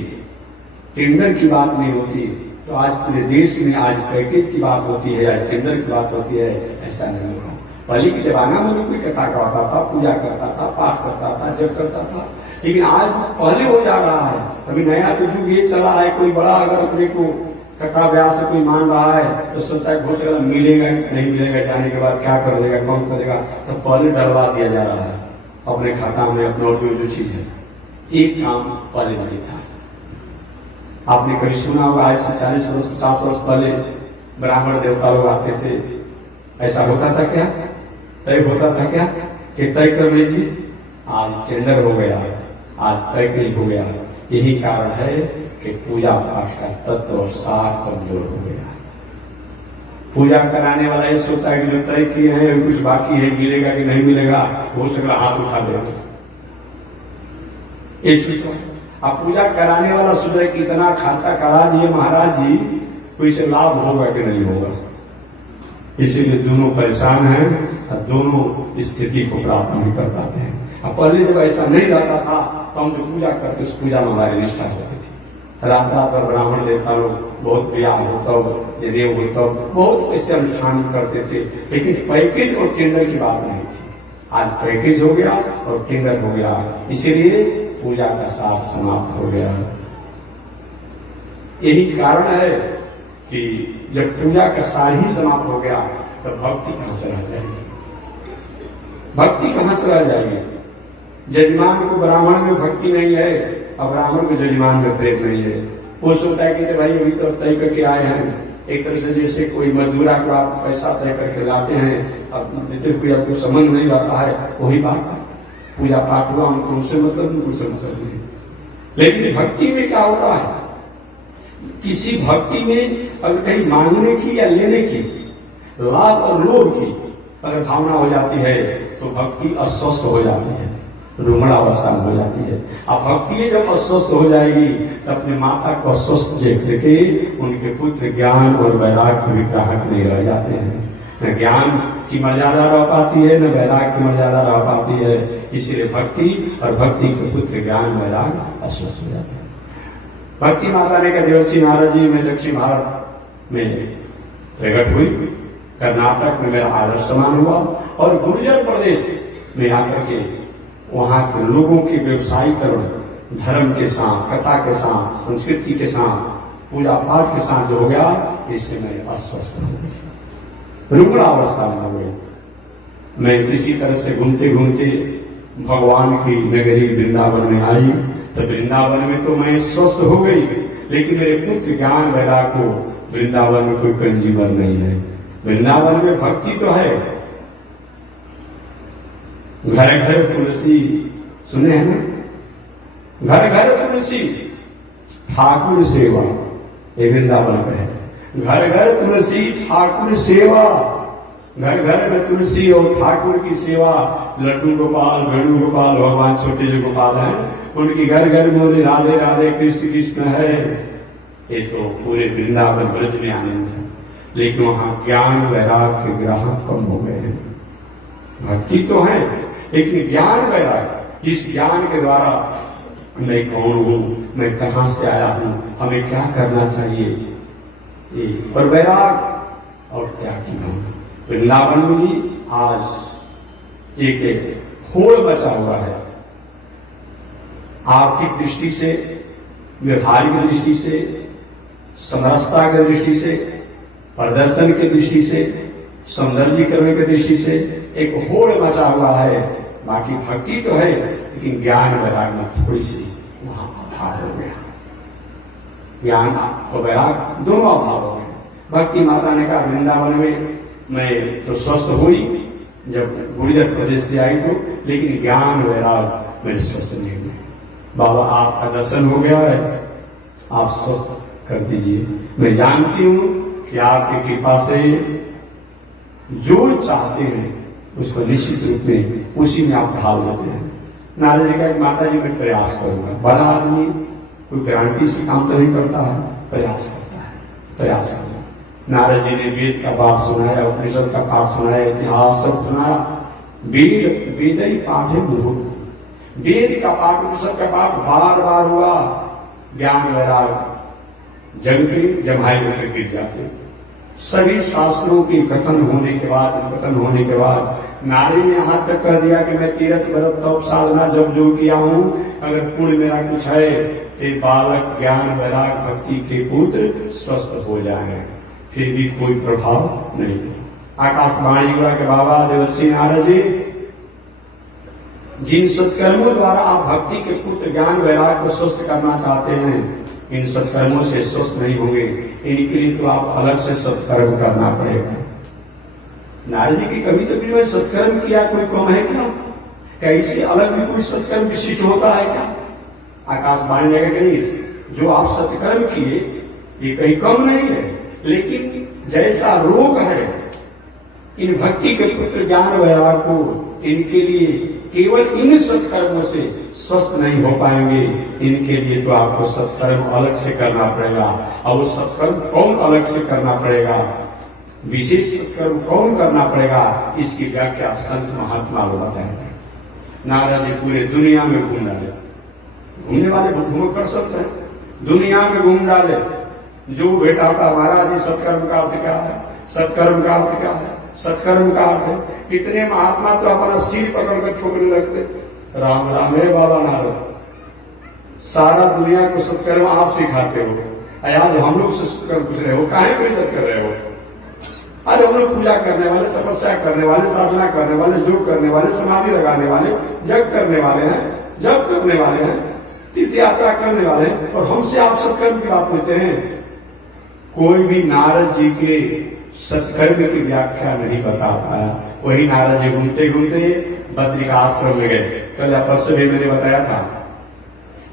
टेंडर की बात नहीं होती। तो आज पूरे देश में आज पैकेज की बात होती है, आज टेंडर की बात होती है। ऐसा नहीं होगा। पहले के जमाना में कोई कथा करता था, पूजा करता था, पाठ करता था, जप करता था, लेकिन आज पहले हो जा रहा है। अभी नया तो युग ये चला है, कोई बड़ा अगर अपने को कथा व्यास से कोई मान रहा है तो सोचता है घोषणा मिलेगा नहीं मिलेगा, जाने के बाद क्या कर देगा, कौन करेगा, तो पहले डरवा दिया जा रहा है अपने खाता में अपना जो चीज है। एक काम पहले नहीं था। आपने कभी सुना होगा, आज से 40 वर्ष 50 वर्ष पहले ब्राह्मण देवता लोग आते थे। ऐसा होता था क्या? तय होता था क्या कि तय कर लीजिए, आज टेंडर हो गया, आज पैकेज हो गया। यही कारण है कि पूजा पाठ का तत्व और सार कमजोर हो गया। पूजा कराने वाला ये सोचता है कि जो तय किए हैं कुछ बाकी है, मिलेगा कि नहीं मिलेगा, हो सकता हाथ उठा देगा। अब पूजा कराने वाला सोच रहा है कि इतना खर्चा करा दिए महाराज जी, कोई से लाभ होगा कि नहीं होगा। इसीलिए दोनों परेशान हैं और दोनों स्थिति को प्राप्त नहीं कर पाते हैं। अब पहले जब ऐसा नहीं रहता था तो हम जो पूजा करते, उस पूजा में हमारी निष्ठा होती थी। रात रात और ब्राह्मण देवता लोग बहुत ब्याह होता, देव होता, बहुत ऐसे अनुष्ठान करते थे, लेकिन पैकेज और टेंडर की बात नहीं थी। आज पैकेज हो गया और टेंडर हो गया, इसीलिए पूजा का साथ समाप्त हो गया। यही कारण है कि जब पूजा का सार ही समाप्त हो गया तो भक्ति कहां से रह जाएगी? भक्ति कहां से रह जाएगी? जजमान को ब्राह्मण में भक्ति नहीं है और ब्राह्मण को जजमान में प्रेम नहीं है। वो सोचता है कि भाई अभी तो तय करके आए हैं, एक तरह से जैसे कोई मजदूरा को आप पैसा तय करके लाते हैं, अब देते हुए आपको समझ नहीं आता है, वही बात है। पूजा पाठ हुआ, उनको उससे मतलब नहीं। लेकिन भक्ति में क्या होता है? किसी भक्ति में अगर कहीं मांगने की या लेने की, लाभ और लोभ की अगर भावना हो जाती है तो भक्ति अस्वस्थ हो जाती है, रुग्णावस्था हो जाती है। अब भक्ति जब अस्वस्थ हो जाएगी तो अपने माता को अस्वस्थ देख के उनके पुत्र ज्ञान और वैराग्य के विग्राहक नहीं रह जाते हैं। न ज्ञान की मर्यादा रह पाती है, न वैराग्य की मर्यादा रह पाती है। इसीलिए भक्ति और भक्ति के पुत्र ज्ञान वैराग्य अस्वस्थ हो जाते हैं। भक्ति माता ने कहा देवर्षि नारद जी में दक्षिण भारत में प्रकट हुई, कर्नाटक में मेरा आदर सम्मान हुआ और गुर्जर प्रदेश में आकर के वहां के लोगों के व्यवसायीकरण धर्म के साथ, कथा के साथ, संस्कृति के साथ, पूजा पाठ के साथ जो हो गया, इससे मैं अस्वस्थ हो गया, रुग्णावस्था में हो गई। मैं किसी तरह से घूमते घूमते भगवान की नगरी वृंदावन में आई, तो वृंदावन में तो मैं स्वस्थ हो गई, लेकिन मेरे पुत्र ज्ञान वैराग को वृंदावन में कोई कंज्यूमर नहीं है। वृंदावन में भक्ति तो है, घर घर तुलसी, सुने हैं ना, घर घर तुलसी ठाकुर सेवा, ये वृंदावन में है। घर घर तुलसी ठाकुर सेवा, घर घर में तुलसी और ठाकुर की सेवा। लड्डू गोपाल, वेणु गोपाल, भगवान छोटे जो गोपाल हैं, उनकी घर घर बोले राधे राधे कृष्ण कृष्ण है। ये तो पूरे वृंदावन ब्रज में आनंद है। लेकिन वहां ज्ञान वैराग्य ग्राहक कम हो गए हैं। भक्ति तो है लेकिन ज्ञान वैराग्य, जिस ज्ञान के द्वारा मैं कौन हूं, मैं कहां से आया हूं, हमें क्या करना चाहिए, और वैराग और त्याग की भावना। वृंदावन में भी आज एक होड़ बचा हुआ है। आर्थिक दृष्टि से, व्यवहारिक दृष्टि से, समरसता की दृष्टि से, प्रदर्शन की दृष्टि से, सौंदर्यीकरण की दृष्टि से एक होड़ मचा हुआ है। बाकी भक्ति तो है लेकिन ज्ञान वैराग में थोड़ी सी वहां अभाव हो गया। ज्ञान और वैराग दोनों अभाव हो गए। भक्ति माता ने कहा वृंदावन में मैं तो स्वस्थ हुई जब गुर्जर प्रदेश से आई तो, लेकिन ज्ञान वैराग मेरे स्वस्थ नहीं हुए। बाबा आपका दर्शन हो गया है, आप स्वस्थ कर दीजिए। मैं जानती हूं कि आपकी कृपा से जो चाहते हैं उसको निश्चित रूप में उसी में आप ढाल देते हैं। नारद जी का माता जी मैं प्रयास करूंगा। बड़ा आदमी कोई गारंटी से काम तो नहीं करता है, प्रयास करता है, प्रयास करता है। नारद जी ने वेद का पाठ सुनाया, उपनिषद का पाठ सुनाया, इतिहास सब सुनाया। वेद ही पाठ है गुरु। वेद का पाठ, उपनिषद का पाठ बार बार हुआ। ज्ञान वैराग जग के जमाए में गिर जाते। सभी शास्त्रों के कथन होने के बाद नारी ने यहां तक कह दिया कि मैं तीरथ व्रत तप साधना जब जो किया हूं, अगर पुण्य मेरा कुछ है तो बालक ज्ञान वैराग भक्ति के पुत्र स्वस्थ हो जाए। फिर भी कोई प्रभाव नहीं। आकाशवाणी हुआ कि बाबा देवर्षि नारद जी, जिन सत्कर्मों द्वारा आप भक्ति के पुत्र ज्ञान वैराग को स्वस्थ करना चाहते हैं, इन सत्कर्मों से स्वस्थ नहीं होंगे। इनके लिए तो आप अलग से सत्कर्म करना पड़ेगा। नारद जी की कभी तो भी सत्कर्म किया कोई कम है क्या? कैसे अलग भी कोई सत्कर्म विशिष्ट होता है क्या? आकाशवाणी ने कहा जो आप सत्कर्म किए ये कहीं कम नहीं है, लेकिन जैसा रोग है इन भक्ति के पुत्र ज्ञान वैराग को, इनके लिए केवल इन सत्कर्मों से स्वस्थ नहीं हो पाएंगे। इनके लिए तो आपको सत्कर्म अलग से करना पड़ेगा। और वो सत्कर्म कौन अलग से करना पड़ेगा, विशेष सत्कर्म कौन करना पड़ेगा, इसकी व्याख्या संत महात्मा को बताएंगे। नारद जी पूरे दुनिया में घूम डाले। घूमने वाले घूम कर सकते हैं, दुनिया में घूम डाले। जो बेटा था महाराज जी सत्कर्म का अर्थ क्या है, सत्कर्म का अर्थ क्या है, सत्कर्म का अर्थ है। कितने महात्मा तो अपना सिर पकड़कर ठोकने लगते। राम राम है बाबा नारद, सारा दुनिया को सत्कर्म आप सिखाते हो, आज हम लोग से सत्कर्म पूछ रहे हो, काहे को इज्जत कर रहे हो? अरे हम लोग पूजा करने वाले, तपस्या करने वाले, साधना करने वाले, योग करने वाले, समाधि लगाने वाले, जग करने वाले हैं, जप करने वाले हैं, तीर्थ यात्रा करने वाले हैं, और हमसे आप सत्कर्म की बात पूछते हैं। कोई भी नारद जी के सत्कर्म की व्याख्या नहीं बता पाया। वही नारद जी घूमते घूमते बद्री का आश्रम में गए। कल परसों भी मैंने बताया था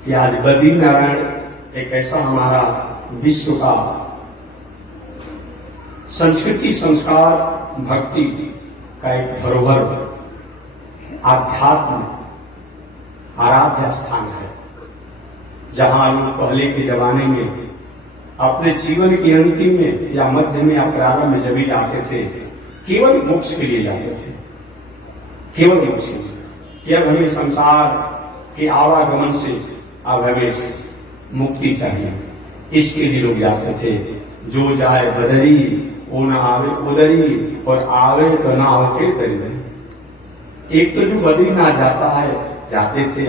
कि आज बद्री नारायण एक ऐसा हमारा विश्व का संस्कृति, संस्कार, भक्ति का एक धरोहर, आध्यात्म आराध्य स्थान है, जहां लोग पहले के जमाने में अपने जीवन के अंतिम में या मध्य में या प्रारंभ में जब भी जाते थे, केवल मोक्ष के लिए जाते थे, केवल मोक्ष के लिए, कि अब हमें संसार के आवागमन से अब हमें मुक्ति चाहिए, इसके लिए लोग जाते थे। जो जाए बदरी वो न आवे उदरी, और आवे तो न आवे तरी। एक तो जो बद्रीनाथ जाता है, जाते थे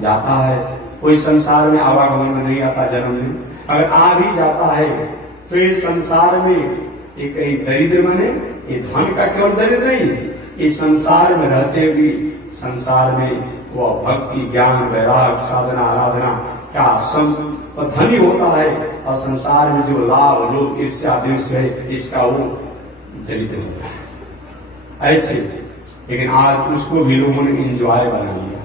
जाता है, कोई संसार में आवागमन में नहीं आता जन्म में। अगर आ भी जाता है तो इस संसार में एक दरिद्र बने, ये धन का केवल दरिद्र नहीं, इस संसार में रहते भी संसार में वह भक्ति ज्ञान वैराग साधना आराधना का धनी होता है, और संसार में जो लाभ लोग इससे आदेश है इसका वो दरिद्र होता है। ऐसे लेकिन आज उसको भी लोगों ने इंजॉय बना लिया।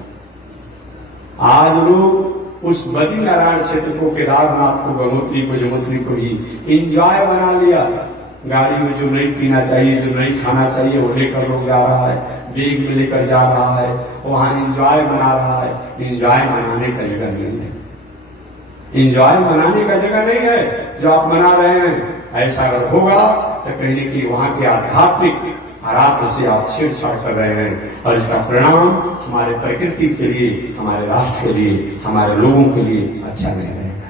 आज लोग उस बद्रीनारायण क्षेत्र को, केदारनाथ को, गंगोत्री को, यमुनोत्री को ही एंजॉय बना लिया। गाड़ी में जो नहीं पीना चाहिए, जो नहीं खाना चाहिए, वो लेकर लोग जा रहा है, बैग में लेकर जा रहा है, वहां एंजॉय बना रहा है। एंजॉय मनाने का जगह नहीं है, एंजॉय मनाने का जगह नहीं है जो आप मना रहे हैं। ऐसा अगर होगा तो कहने की वहां के आध्यात्मिक आराध्य से आप छेड़छाड़ कर रहे हैं, और इसका परिणाम हमारे प्रकृति के लिए, हमारे राष्ट्र के लिए, हमारे लोगों के लिए अच्छा नहीं रहेगा।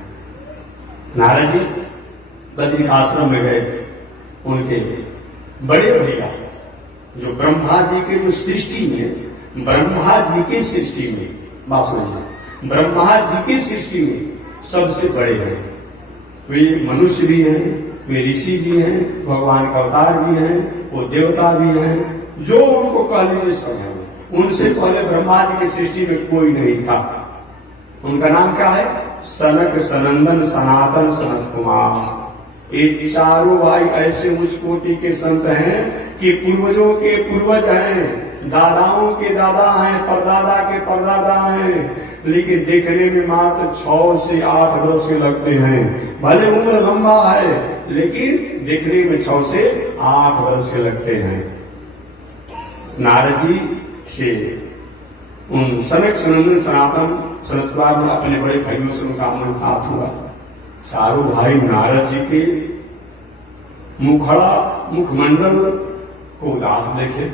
नारद जी बद्री आश्रम में गए। उनके बड़े भैया जो ब्रह्मा जी के जो सृष्टि में, ब्रह्मा जी की सृष्टि में, बात समझिए, ब्रह्मा जी की सृष्टि में सबसे बड़े हैं। वे मनुष्य भी हैं, वे ऋषि भी हैं, भगवान का अवतार भी हैं, वो देवता भी हैं, जो उनको कह लीजिए सब है। उनसे पहले ब्रह्मा जी की सृष्टि में कोई नहीं था। उनका नाम क्या है? सनक, सनंदन, सनातन, सनत कुमार। ये चारों भाई ऐसे उच्च कोटि के संत हैं कि पूर्वजों के पूर्वज हैं, दादाओं के दादा हैं, परदादा के परदादा हैं, लेकिन देखने में मात्र 6 से 8 वर्ष के लगते हैं। भले उम्र लंबा है, लेकिन देखने में 6 से 8 वर्ष के लगते हैं। नारद जी से उन सनक, सनंदन, सनातन, सनत कुमार में अपने बड़े भाइयों से उनका मुलाकात हुआ। चारों भाई नारद जी के मुखमंडल को उदास देखे,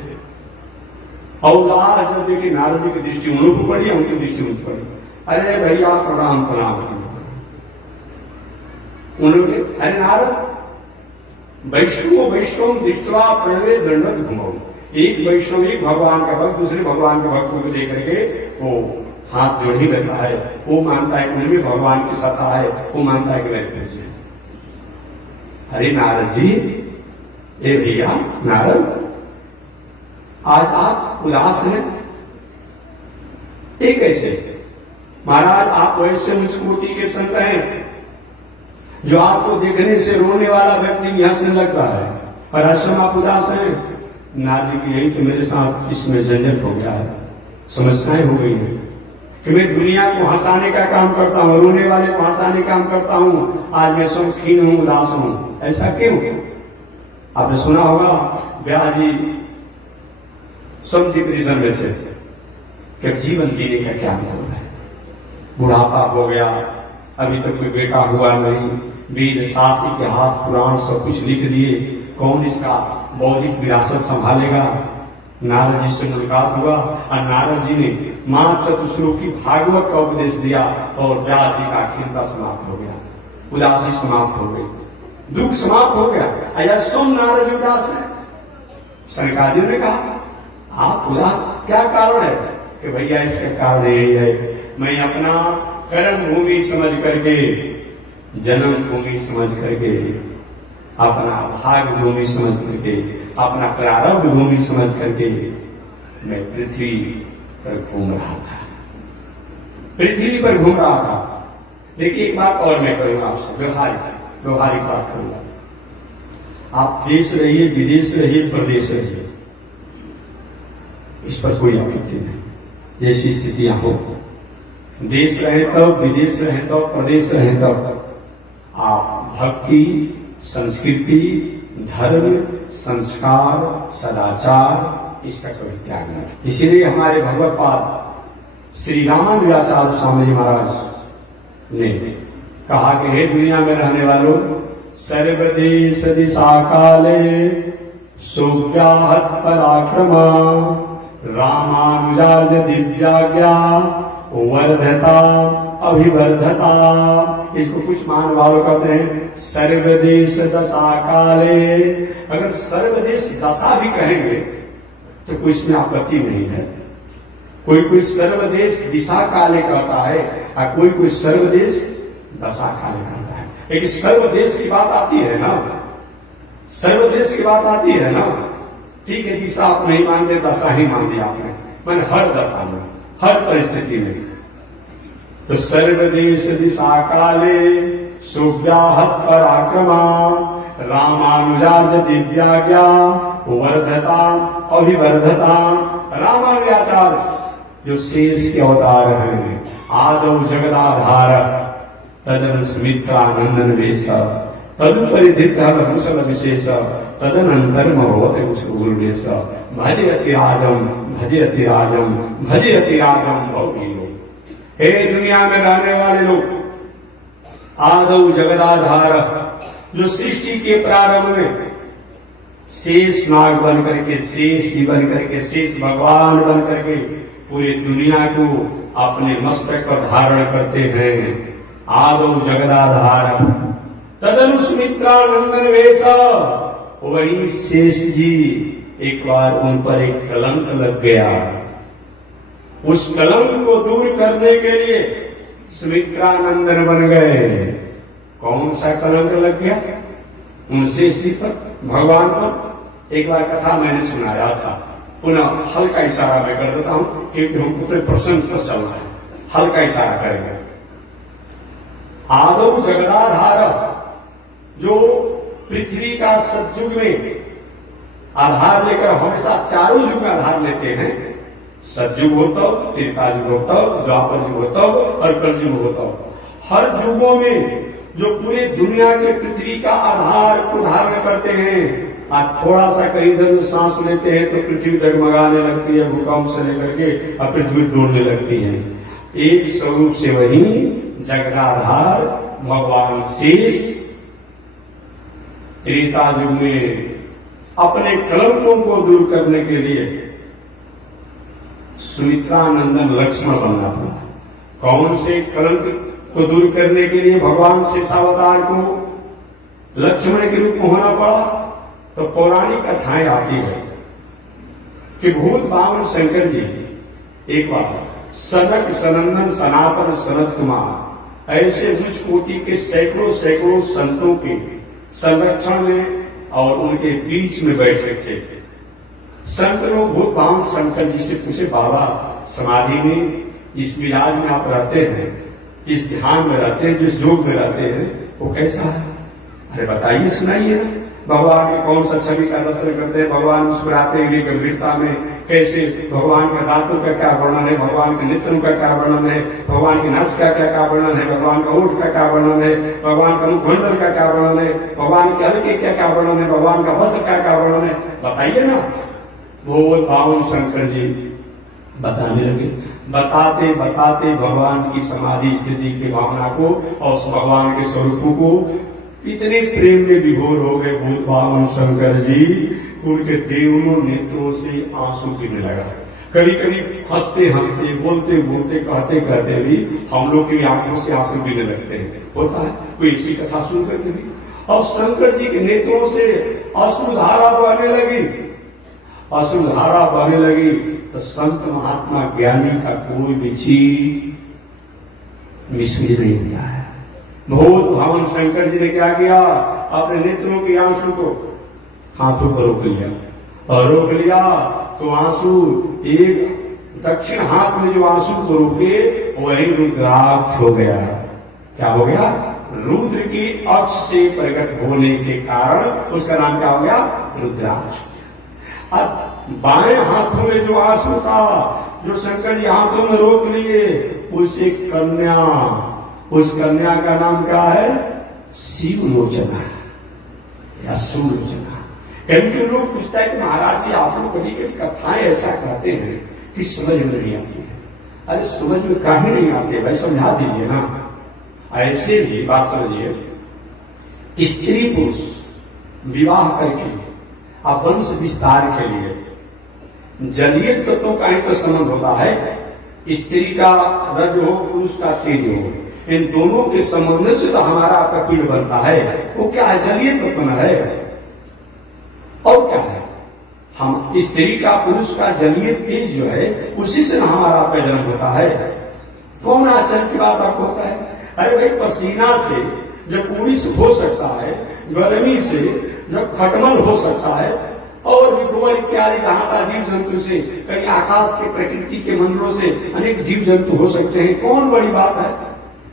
और उदास जब देखे नारद जी की दृष्टि उन पर पड़ी, उनकी दृष्टि उन पर पड़ी। अरे भैया प्रणाम प्रणाम। उन्होंने, अरे नारद, वैष्णव वैष्णव दृष्टवा प्रणवे दंडक घुमाओ। एक वैष्णव, एक भगवान का भक्त दूसरे भगवान के भक्त को देख करके वो हाथ जोड़ ही बैठा है। वो मानता है कि उनमें भगवान की सत्ता है, वो मानता है कि मैं पूजे। अरे नारद जी, ए भैया नारद, आज आप उदास हैं, ये कैसे? महाराज, आप वैसे उच्च कोटि के संत हैं जो आपको देखने से रोने वाला व्यक्ति हंसने लगता है, और आश्रम आप उदास हैं। नारद जी की यही कि मेरे साथ इसमें झंझट हो गया है, समस्याएं हो गई है कि मैं दुनिया को हंसाने का काम करता हूँ, रोने वाले को हंसाने का काम करता हूँ। आज मैं शौकीन हूँ, उदास हूँ। ऐसा क्यों? आपने सुना होगा व्यास जी समुद्री परिसर में थे कि जीवन जीने का क्या मतलब है। बुढ़ापा हो गया, अभी तक कोई बेटा हुआ नहीं, वेद शास्त्र, इतिहास, पुराण सब कुछ लिख दिए, कौन इसका बौद्धिक विरासत संभालेगा? नारद जी से मुलाकात हुआ, और नारद जी ने मात्र चतुश्लोकी भागवत का उपदेश दिया, और व्यास जी का खिलता समाप्त हो गया, उदासी समाप्त हो गई, दुख समाप्त हो गया। अया सुन नारद जी उदास है। शनकादियों ने कहा, आप उदास क्या कारण है? कि भैया इसका कारण यही है, मैं अपना कर्म भूमि समझ करके, जन्म भूमि समझ करके, अपना भाग भूमि समझ करके, अपना प्रारब्ध भूमि समझ करके मैं पृथ्वी पर घूम रहा था, पृथ्वी पर घूम रहा था। देखिए, एक बात और मैं करूंगा आपसे, व्यवहारिक बात करूंगा। आप देश रहिए, विदेश रहिए, प्रदेश रहिए, इस पर कोई आपत्ति नहीं। जैसी स्थितियां हो, देश रहे तब, विदेश रहे तब, प्रदेश रहे तब, आप भक्ति, संस्कृति, धर्म, संस्कार, सदाचार, इसका कभी त्याग न। इसीलिए हमारे भगवत पाद श्री रामानुजाचार्य स्वामी जी महाराज ने कहा कि हे दुनिया में रहने वालों, सर्वदेश दिशा काले सोव्याहत पराक्रमा रामानुजाज दिव्याज्ञा वर्धता अभिवर्धता। इसको कुछ महानुभाव कहते हैं सर्वदेश दशा काले। अगर सर्वदेश दशा भी कहेंगे तो कुछ में आपत्ति नहीं है। कोई सर्वदेश दिशा काले कहता है, और कोई सर्वदेश दशा काले कहता है। लेकिन सर्वदेश की बात आती है ना, सर्वदेश की बात आती है ना। ठीक है, दिशा आप नहीं मानते, दशा ही मान दिया आपने, मैंने हर दशा में, हर परिस्थिति में। तो सर्वदेश दिशा काले सुव्याहत पराक्रमा रामानुजाज दिव्याज्ञा वर्धता अभिवर्धता। रामानुजाचार्य जो शेष के अवतार हैं। आदौ जगदाधार तदन सुमित्रानंदन वेश तदुपरि धृतल विशेष तदनंतर भगवते उस भजयति राजम भजयति राजम भजयति राजम भौगी लोग। हे दुनिया में रहने वाले लोग, आदौ जगदाधार, जो सृष्टि के प्रारंभ में शेष नाग बन करके, शेष ही बन करके, शेष भगवान बन करके पूरी दुनिया को अपने मस्तक पर धारण करते हैं। आदौ जगदाधार तदनु सुमित्रानंदन वेश, वही शेष जी एक बार उन पर एक कलंक लग गया। उस कलंक को दूर करने के लिए सुमित्रानंदन बन गए। कौन सा कलंक लग गया? उन शेष जी पर, भगवान पर। एक बार कथा मैंने सुनाया था, पुनः हल्का इशारा मैं कर देता हूं क्योंकि हम पूरे प्रसंग पर चल रहे हैं, हल्का इशारा करेंगे। आदौ जगदाधार, जो पृथ्वी का सतयुग में आधार लेकर हमेशा चारों युग में आधार लेते हैं। सतयुग होता, त्रेता युग होता, द्वापर युग होता और कलयुग होता। हर युगों में जो पूरी दुनिया के पृथ्वी का आधार को धारण करते हैं, आज थोड़ा सा कहीं इधर सांस लेते हैं तो पृथ्वी डगमगाने लगती है, भूकंप से लेकर के और पृथ्वी डोलने लगती है। एक स्वरूप से वही जगदाधार भगवान शेष त्रेता युग में अपने कलंकों को दूर करने के लिए सुमित्रानंदन लक्ष्मण बनना पड़ा। कौन से कलंक को दूर करने के लिए भगवान शेषावतार को लक्ष्मण के रूप में होना पड़ा? तो पौराणिक कथाएं आती है कि भूत बामन शंकर जी एक बार सनक सनंदन सनातन सनत कुमार ऐसे उच्च कोटि के सैकड़ों सैकड़ों संतों के संरक्षण में और उनके बीच में बैठे थे। संत लोग भूत बामन शंकर जी से पूछे, बाबा समाधि में जिस मिजाज में आप रहते हैं, इस ध्यान में रहते हैं, जिस योग में रहते हैं, वो कैसा है? अरे बताइए, सुनाइए। भगवान के कौन सा छवि का दर्शन करते हैं? भगवान मुस्कुराते हुए गंभीरता में कैसे? भगवान के दांतों का क्या वर्णन है? भगवान के नेत्रों का क्या वर्णन है? भगवान की नस का क्या वर्णन है? भगवान का ओठ का क्या वर्णन है? भगवान का मुखमंडल का क्या वर्णन है? भगवान के हल्के क्या क्या वर्णन है? भगवान का वस्त्र क्या क्या वर्णन है? बताइए ना। वो बावन शंकर जी बताने लगे। बताते बताते भगवान की समाधि स्थिति की भावना को और उस भगवान के स्वरूपों को इतने प्रेम में विभोर हो गए भूत बामन शंकर जी, उनके दोनों नेत्रों से आंसू गिरने लगा। कभी कभी हंसते हंसते, बोलते बोलते, कहते कहते भी हम लोग की आंखों से आंसू गिरने लगते हैं। होता है, कोई इसी कथा सुन करके भी। अब शंकर जी के नेत्रों से अश्रुधारा बहने लगी। अश्रुधारा बहने लगी तो संत महात्मा ज्ञानी का कोई भी चीज मिसमिस नहीं होता है। भूत बामन शंकर जी ने क्या किया? अपने नेत्रों के आंसू को हाथों पर रोक लिया और रोक लिया तो आंसू एक दक्षिण हाथ में जो आंसू को रोके वही रुद्राक्ष हो गया। क्या हो गया? रुद्र की अक्ष से प्रकट होने के कारण उसका नाम क्या हो गया? रुद्राक्ष। अब बाएं हाथों में जो आंसू था, जो शंकर जी हाथों में रोक लिए, उस एक कन्या, उस कन्या का नाम क्या है? शिवलोचना या सुलोचना। कभी लोग पूछता है कि महाराज जी आप लोग कभी कभी कथाएं ऐसा कहते हैं कि समझ में नहीं आती है। अरे समझ में काहे नहीं आती है भाई, समझा दीजिए ना। ऐसे ही बात समझिए, स्त्री पुरुष विवाह करके आप वंश विस्तार के लिए जलीय तत्वों का ही तो संबंध होता है। स्त्री का रज हो, पुरुष का तेज हो, इन दोनों के संबंध से तो हमारा आपका पीढ़ बनता है। वो क्या है? जलीय तत्व है। और क्या है? हम स्त्री का, पुरुष का जलीय तेज जो है, उसी से हमारा आपका जन्म होता है। कौन आश्चर्य की बात आपको होता है? अरे भाई, पसीना से जब पुरुष हो सकता है, गर्मी से जब खटमल हो सकता है, और भी गोबर इत्यादि जहां का जीव जंतु से, कहीं आकाश के प्रकृति के मंडलों से अनेक जीव जंतु हो सकते हैं। कौन बड़ी बात है?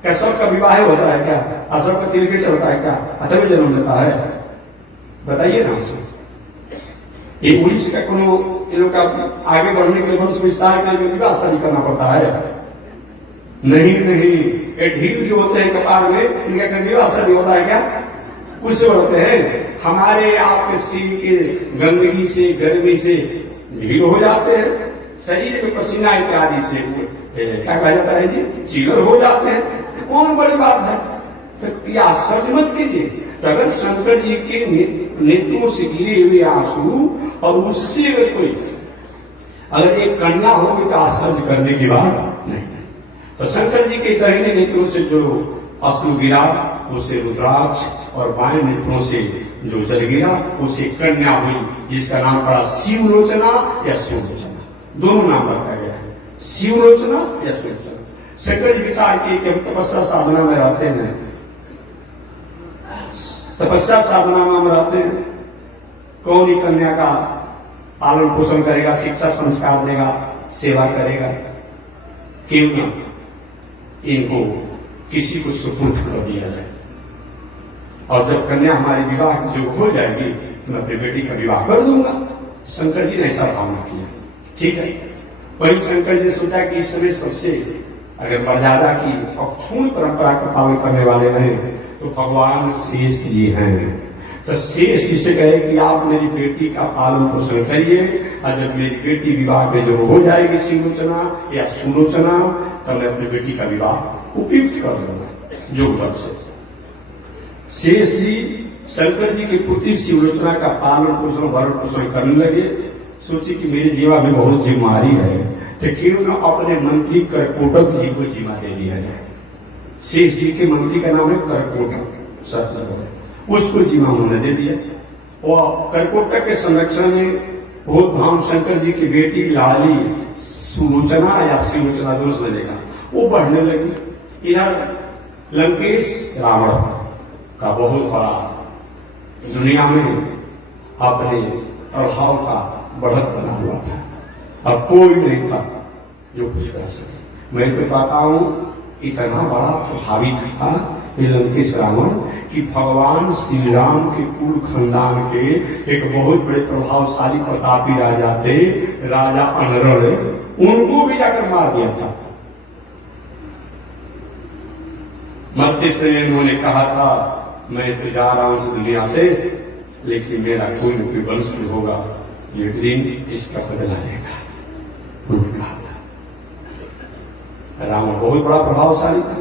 क्या सबका विवाह होता है क्या? और सबका तिलके चलता है क्या? अतः जन्म लेता है? बताइए ना। ये उड़ीस का कोनो इन लोग का आगे बढ़ने के लिए वंश विस्तार के लिए विवाह शादी करना पड़ता है? नहीं नहीं, ये ढील जो होते हैं कपार में, इनका कभी विवाह शादी होता है क्या? उससे बढ़ते हैं। हमारे आपके सीन के गंदगी से, गर्मी से ढील हो जाते हैं, शरीर में पसीना इत्यादि से क्या कहा जाता है जी, चीलर हो जाते हैं। कौन बड़ी बात है? तो ये आश्चर्य मत कीजिए। तो अगर शंकर जी के नेत्रों से गिरे हुए आंसू और उससे अगर कोई अगर एक कन्या होगी तो आश्चर्य करने की बात नहीं। तो शंकर जी के दाहिने नेत्रों से जो अश्रु गिरा उसे रुद्राक्ष और बाएं नेत्रों से जो जल गिरा उसे कन्या हुई, जिसका नाम पड़ा शिवलोचना या सुलोचना। दोनों नाम रखा गया है, शिवलोचना या सुलोचना। शंकर जी विचार किए कि हम तपस्या साधना में रहते हैं, तपस्या साधना में हम रहते हैं, कौन ही कन्या का पालन पोषण करेगा, शिक्षा संस्कार देगा, सेवा करेगा? क्यों ना इनको किसी को सुपुर्द कर दिया जाए, और जब कन्या हमारी विवाह जो हो जाएगी तो मैं अपनी बेटी का विवाह कर दूंगा। शंकर जी ने ऐसा भावना किया। ठीक है, वही शंकर जी ने सोचा कि इस समय सबसे अगर मर्यादा की और क्षुण परंपरा का पालन करने वाले हैं तो भगवान शेष जी हैं। तो शेष जी से कहे कि आप मेरी बेटी का पालन पोषण करिए, और जब मेरी बेटी विवाह में जो हो जाएगी शिवलोचना या सुलोचना, तब मैं अपनी बेटी का विवाह उपयुक्त कर दूंगा जो बल से। शेष जी शंकर जी की पुत्री शिवलोचना का पालन पोषण भरण पोषण करने लगे। सोची कि मेरे जीवा में बहुत जिम्मेदारी है, तो क्यों न अपने मंत्री करकोटक जी को जिम्मा दे दिया जाए। शेष जी के मंत्री का नाम है करकोटक, सत्य उसको जिम्मा उन्होंने दे दिया। और करकोटक के संरक्षण में बहुत भाव शंकर जी की बेटी की लाली सुलोचना या शिवलोचना दोष मिलेगा, वो बढ़ने लगी। इधर लंकेश रावण का बहुत बड़ा दुनिया में अपने प्रभाव का बढ़त बना हुआ था। अब कोई नहीं था जो कुछ कर सके। मैं तो कहता हूं इतना बड़ा प्रभावित था ये लंकेश रावण कि भगवान श्री राम के कुल खानदान के एक बहुत बड़े प्रभावशाली प्रतापी राजा थे, राजा अनरण, उनको भी जाकर मार दिया था। मध्य से उन्होंने कहा था मैं तो जा रहा हूं इस दुनिया से, लेकिन मेरा कोई न कोई वंश होगा, ये दिन इसका बदला लेगा, उन्होंने कहा था। राम बहुत बड़ा प्रभावशाली था।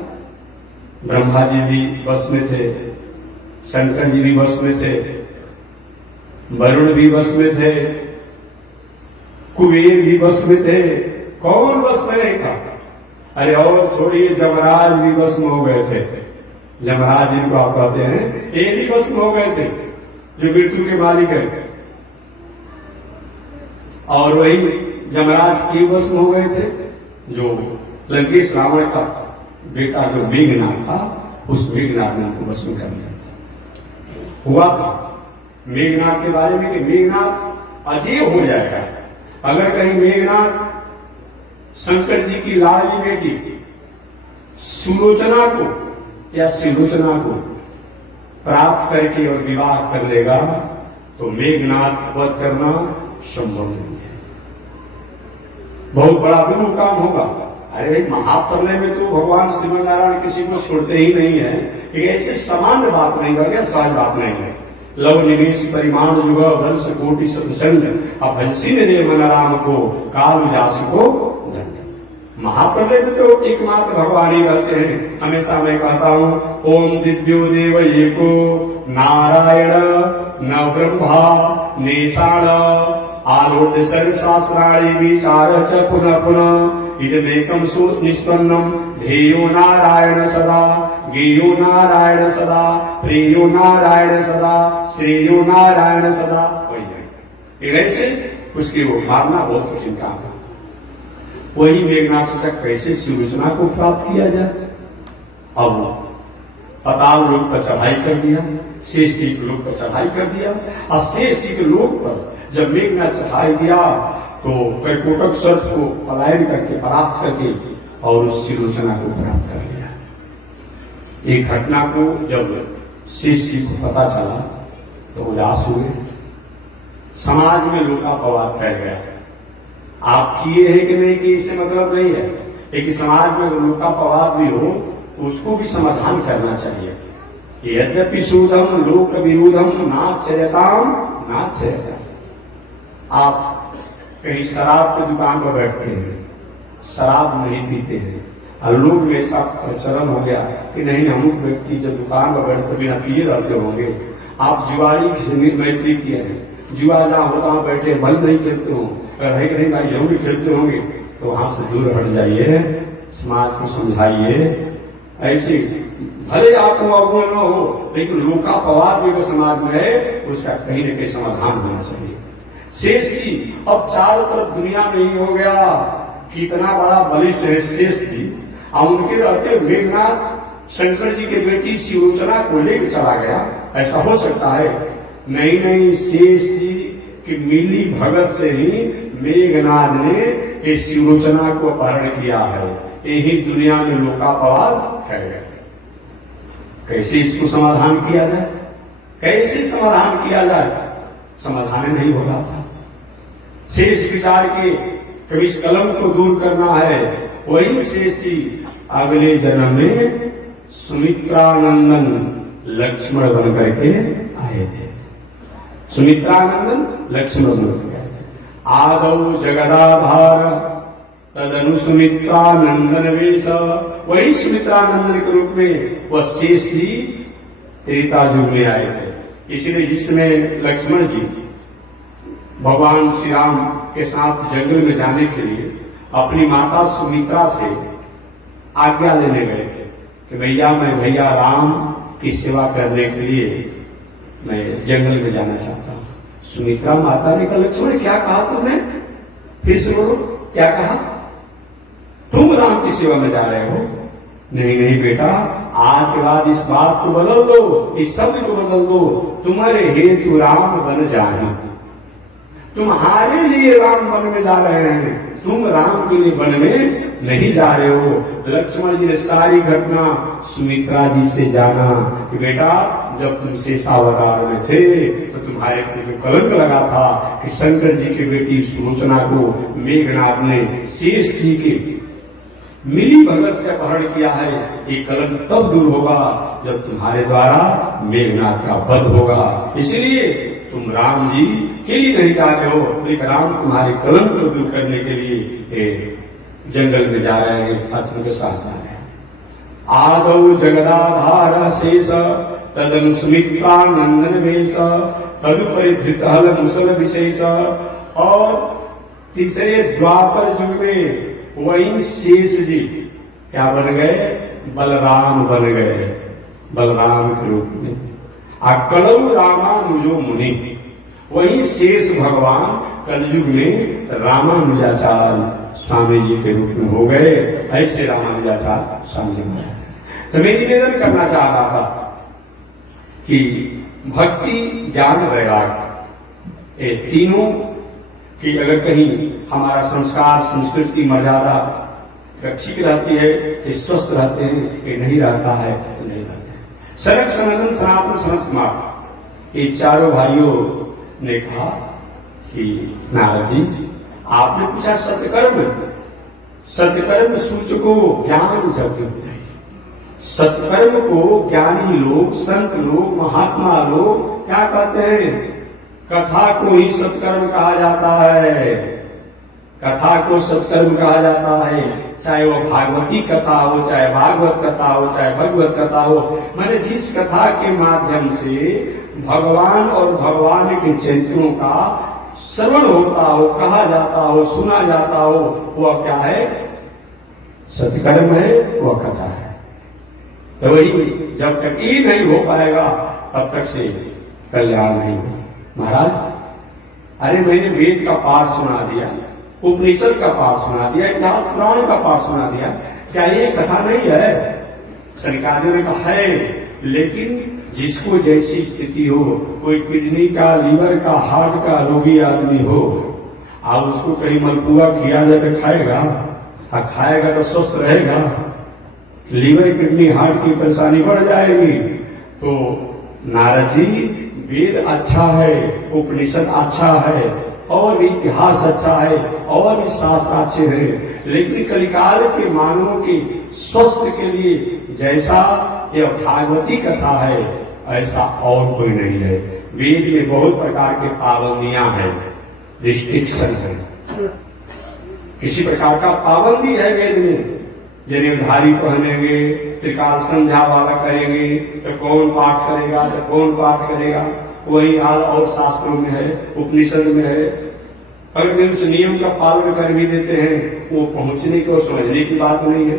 ब्रह्मा जी भी बस में थे, शंकर जी भी बस में थे, वरुण भी बस में थे, कुबेर भी बस में थे। कौन बस में नहीं था? अरे और छोड़िए, जमराज भी बस में हो गए थे। जमराज जिनको आप कहते हैं, ये भी बस में हो गए थे, जो मृत्यु के मालिक है। और वही जमराज की बस में हो गए थे जो लंकेश रावण का बेटा जो मेघनाथ था, उस मेघनाथ ने उनको बस में कर दिया। हुआ था मेघनाथ के बारे में कि मेघनाथ अजय हो जाएगा अगर कहीं मेघनाथ शंकर जी की लाडली बेटी सुलोचना को या शिवलोचना को प्राप्त करके और विवाह कर लेगा तो मेघनाथ वध करना संभव नहीं है, बहुत बड़ा दुर्ग काम होगा। अरे महाप्रलय में तो भगवान श्रीमनारायण किसी को छोड़ते ही नहीं है, एक ऐसे सामान्य बात नहीं कर गया, सहज बात नहीं है। लव निवेश परिमाण युग वंश कोटि सदसंग अभंसी ने मन राम को काल जासी को दंड। महाप्रलय में तो एकमात्र भगवान ही रहते हैं। हमेशा मैं कहता हूं ओम दिव्यो देव एको नारायण न ब्रह्मा नेशाण आलोड्य सर्वशास्त्राणि विचार च पुनः पुनः इदमेकं सूत निष्पन्नम ध्येयो नारायण सदा गेयो नारायण सदा प्रियो नारायण सदा श्रेयो नारायण सदा। वही ऐसे उसकी वो मारना बहुत कठिन काम है। वही मेघनाथ सोचा कैसे शिवलोचना को प्राप्त किया जाए। अब पाताल लोक पर चढ़ाई कर दिया, शेष जी के लोक पर चढ़ाई कर दिया, और शेष जी के लोक पर जब मेघनाथ चढ़ाई किया तो कैकोटक सर्प को पलायन करके परास्त करके और उस शिवलोचना को प्राप्त कर लिया। एक घटना को जब शेष जी को पता चला तो उदास हुए, समाज में लोकापवाद फैल गया। आप किए हैं कि नहीं कि इससे मतलब नहीं है, लेकिन समाज में लोकापवाद भी हो उसको भी समाधान करना चाहिए। यद्यपि सूदम लोक विरोधम नाचयताम नाचयता। आप कहीं शराब की दुकान पर बैठते हैं, शराब नहीं पीते हैं, और लोग में ऐसा प्रचलन हो गया कि नहीं अमुक व्यक्ति जब दुकान पर बैठते बिना पिए रहते होंगे। आप जुआरी से मैत्री किए हैं, जुआ जहां होता वहां बैठे बल नहीं खेलते हो, अगर कहीं भाई जरूर खेलते होंगे तो वहां से दूर हट जाइए, समाज को समझाइए। ऐसे भले आपको अवगुण न हो, लेकिन लोकापवाद भी जो समाज में है उसका कहीं न कहीं समाधान होना चाहिए। शेष जी अब चारों तरफ दुनिया में ही हो गया, कितना बड़ा बलिष्ठ है शेष जी। अब उनके रहते मेघनाथ शंकर जी के बेटी शिवचना को लेकर चला गया, ऐसा हो सकता है? नहीं नहीं, शेष जी की मिली भगत से ही मेघनाथ ने इस शिवचना को अपहरण किया है। यही दुनिया में लोकापवाद फैल गया। कैसे इसको समाधान किया जाए, कैसे समाधान किया जाए? समाधान नहीं हो रहा था। शेष विचार के कभी इस कलम को दूर करना है, वही शेष जी अगले जन्म में सुमित्रानंदन लक्ष्मण बन करके आए थे। सुमित्रानंदन लक्ष्मण बन करके आए थे। आदौ जगदाधार तदनु सुमित्रानंदन वेश। वही सुमित्रानंदन के रूप में वह शेष जी त्रेता युग में आए थे। इसलिए जिसमें लक्ष्मण जी भगवान श्री राम के साथ जंगल में जाने के लिए अपनी माता सुमित्रा से आज्ञा लेने गए थे कि मैं भैया राम की सेवा करने के लिए मैं जंगल में जाना चाहता हूं। सुमित्रा माता ने कहा लक्ष्मण क्या कहा तुमने? फिर से बोलो, क्या कहा? तुम राम की सेवा में जा रहे हो? नहीं नहीं बेटा, आज के बाद इस बात को बदल दो, इस शब्द को बदल दो, तुम्हारे हेतु राम बन जाए। तुम्हारे लिए राम वन में जा रहे हैं, तुम राम के लिए वन में नहीं जा रहे हो। लक्ष्मण जी ने सारी घटना सुमित्रा जी से जाना कि बेटा जब तुम शेषावतार में थे तो तुम्हारे को जो कलंक लगा था कि शंकर जी की बेटी सुलोचना को मेघनाथ ने शेष जी के मिली भगत से अपहरण किया है, ये कलंक तब दूर होगा जब तुम्हारे द्वारा मेघनाथ का वध होगा। इसलिए तुम राम जी के लिए नहीं जाते हो, लेकिन राम तुम्हारे कलंक को दूर करने के लिए जंगल में जा रहे हैं, हाथियों के साथ जा रहे हैं। आदौ जगदाधार शेष तदनु सुमित्रानंदन वेश तदुपरि धृतहल मुसल विशेष। और तीसरे द्वापर युग में वही शेष जी क्या बन गए? बलराम बन गए, बलराम के रूप में। कलौ रामानुजो मुनि, वही शेष भगवान कलयुग में रामानुजाचार्य स्वामी जी के रूप में हो गए। ऐसे रामानुजाचार्य स्वामी जी महाराज। तो मैं निवेदन करना चाह रहा था कि भक्ति ज्ञान वैराग्य ये तीनों की अगर कहीं हमारा संस्कार संस्कृति मर्यादा ठीक रहती है तो स्वस्थ रहते हैं, ये नहीं रहता है तो नहीं रहते हैं। सनक सनातन सनातन सनत कुमार ये चारों भाइयों ने कहा कि नारद जी आपने पूछा सत्यकर्म सूचको ज्ञान जगते होते हैं। सत्कर्म को ज्ञानी लोग, संत लोग, महात्मा लोग क्या कहते हैं? कथा को ही सत्कर्म कहा जाता है, कथा को सत्कर्म कहा जाता है। चाहे वो भागवती कथा हो, चाहे भागवत कथा हो, चाहे भगवत कथा हो, मैंने जिस कथा के माध्यम से भगवान और भगवान के चरित्रों का श्रवण होता हो, कहा जाता हो, सुना जाता हो, वह क्या है? सत्कर्म है, वह कथा है। तो वही जब तक ये नहीं हो पाएगा तब तक से कल्याण नहीं हो। महाराज अरे मैंने वेद का पाठ सुना दिया, उपनिषद का पाठ सुना दिया, इतिहास पुराण का पाठ सुना दिया, क्या ये कथा नहीं है? सरकारियों ने कहा है, लेकिन जिसको जैसी स्थिति हो, कोई किडनी का, लीवर का, हार्ट का रोगी आदमी हो, आप उसको कहीं मलपुआ खिया जाए तो खाएगा, और खाएगा तो स्वस्थ रहेगा। लीवर, किडनी, हार्ट की परेशानी बढ़ जाएगी। तो नारद जी वेद अच्छा है, उपनिषद अच्छा है, और भी इतिहास अच्छा है, और भी शास्त्र अच्छे हैं, लेकिन कलिकाल के मानवों के स्वस्थ के लिए जैसा यह भागवती कथा है ऐसा और कोई नहीं है। वेद में बहुत प्रकार के पाबंदियां हैं, रिस्ट्रिक्शन है, किसी प्रकार का पाबंदी है वेद में। जनेऊधारी पहनेंगे, त्रिकाल संध्या वाला करेंगे तो कौन पाठ करेगा, तो कौन पाठ करेगा, वही हाल और शास्त्रों में है, उपनिषद में है। अगर उस नियम का पालन कर भी देते हैं, वो पहुंचने को समझने की बात नहीं है,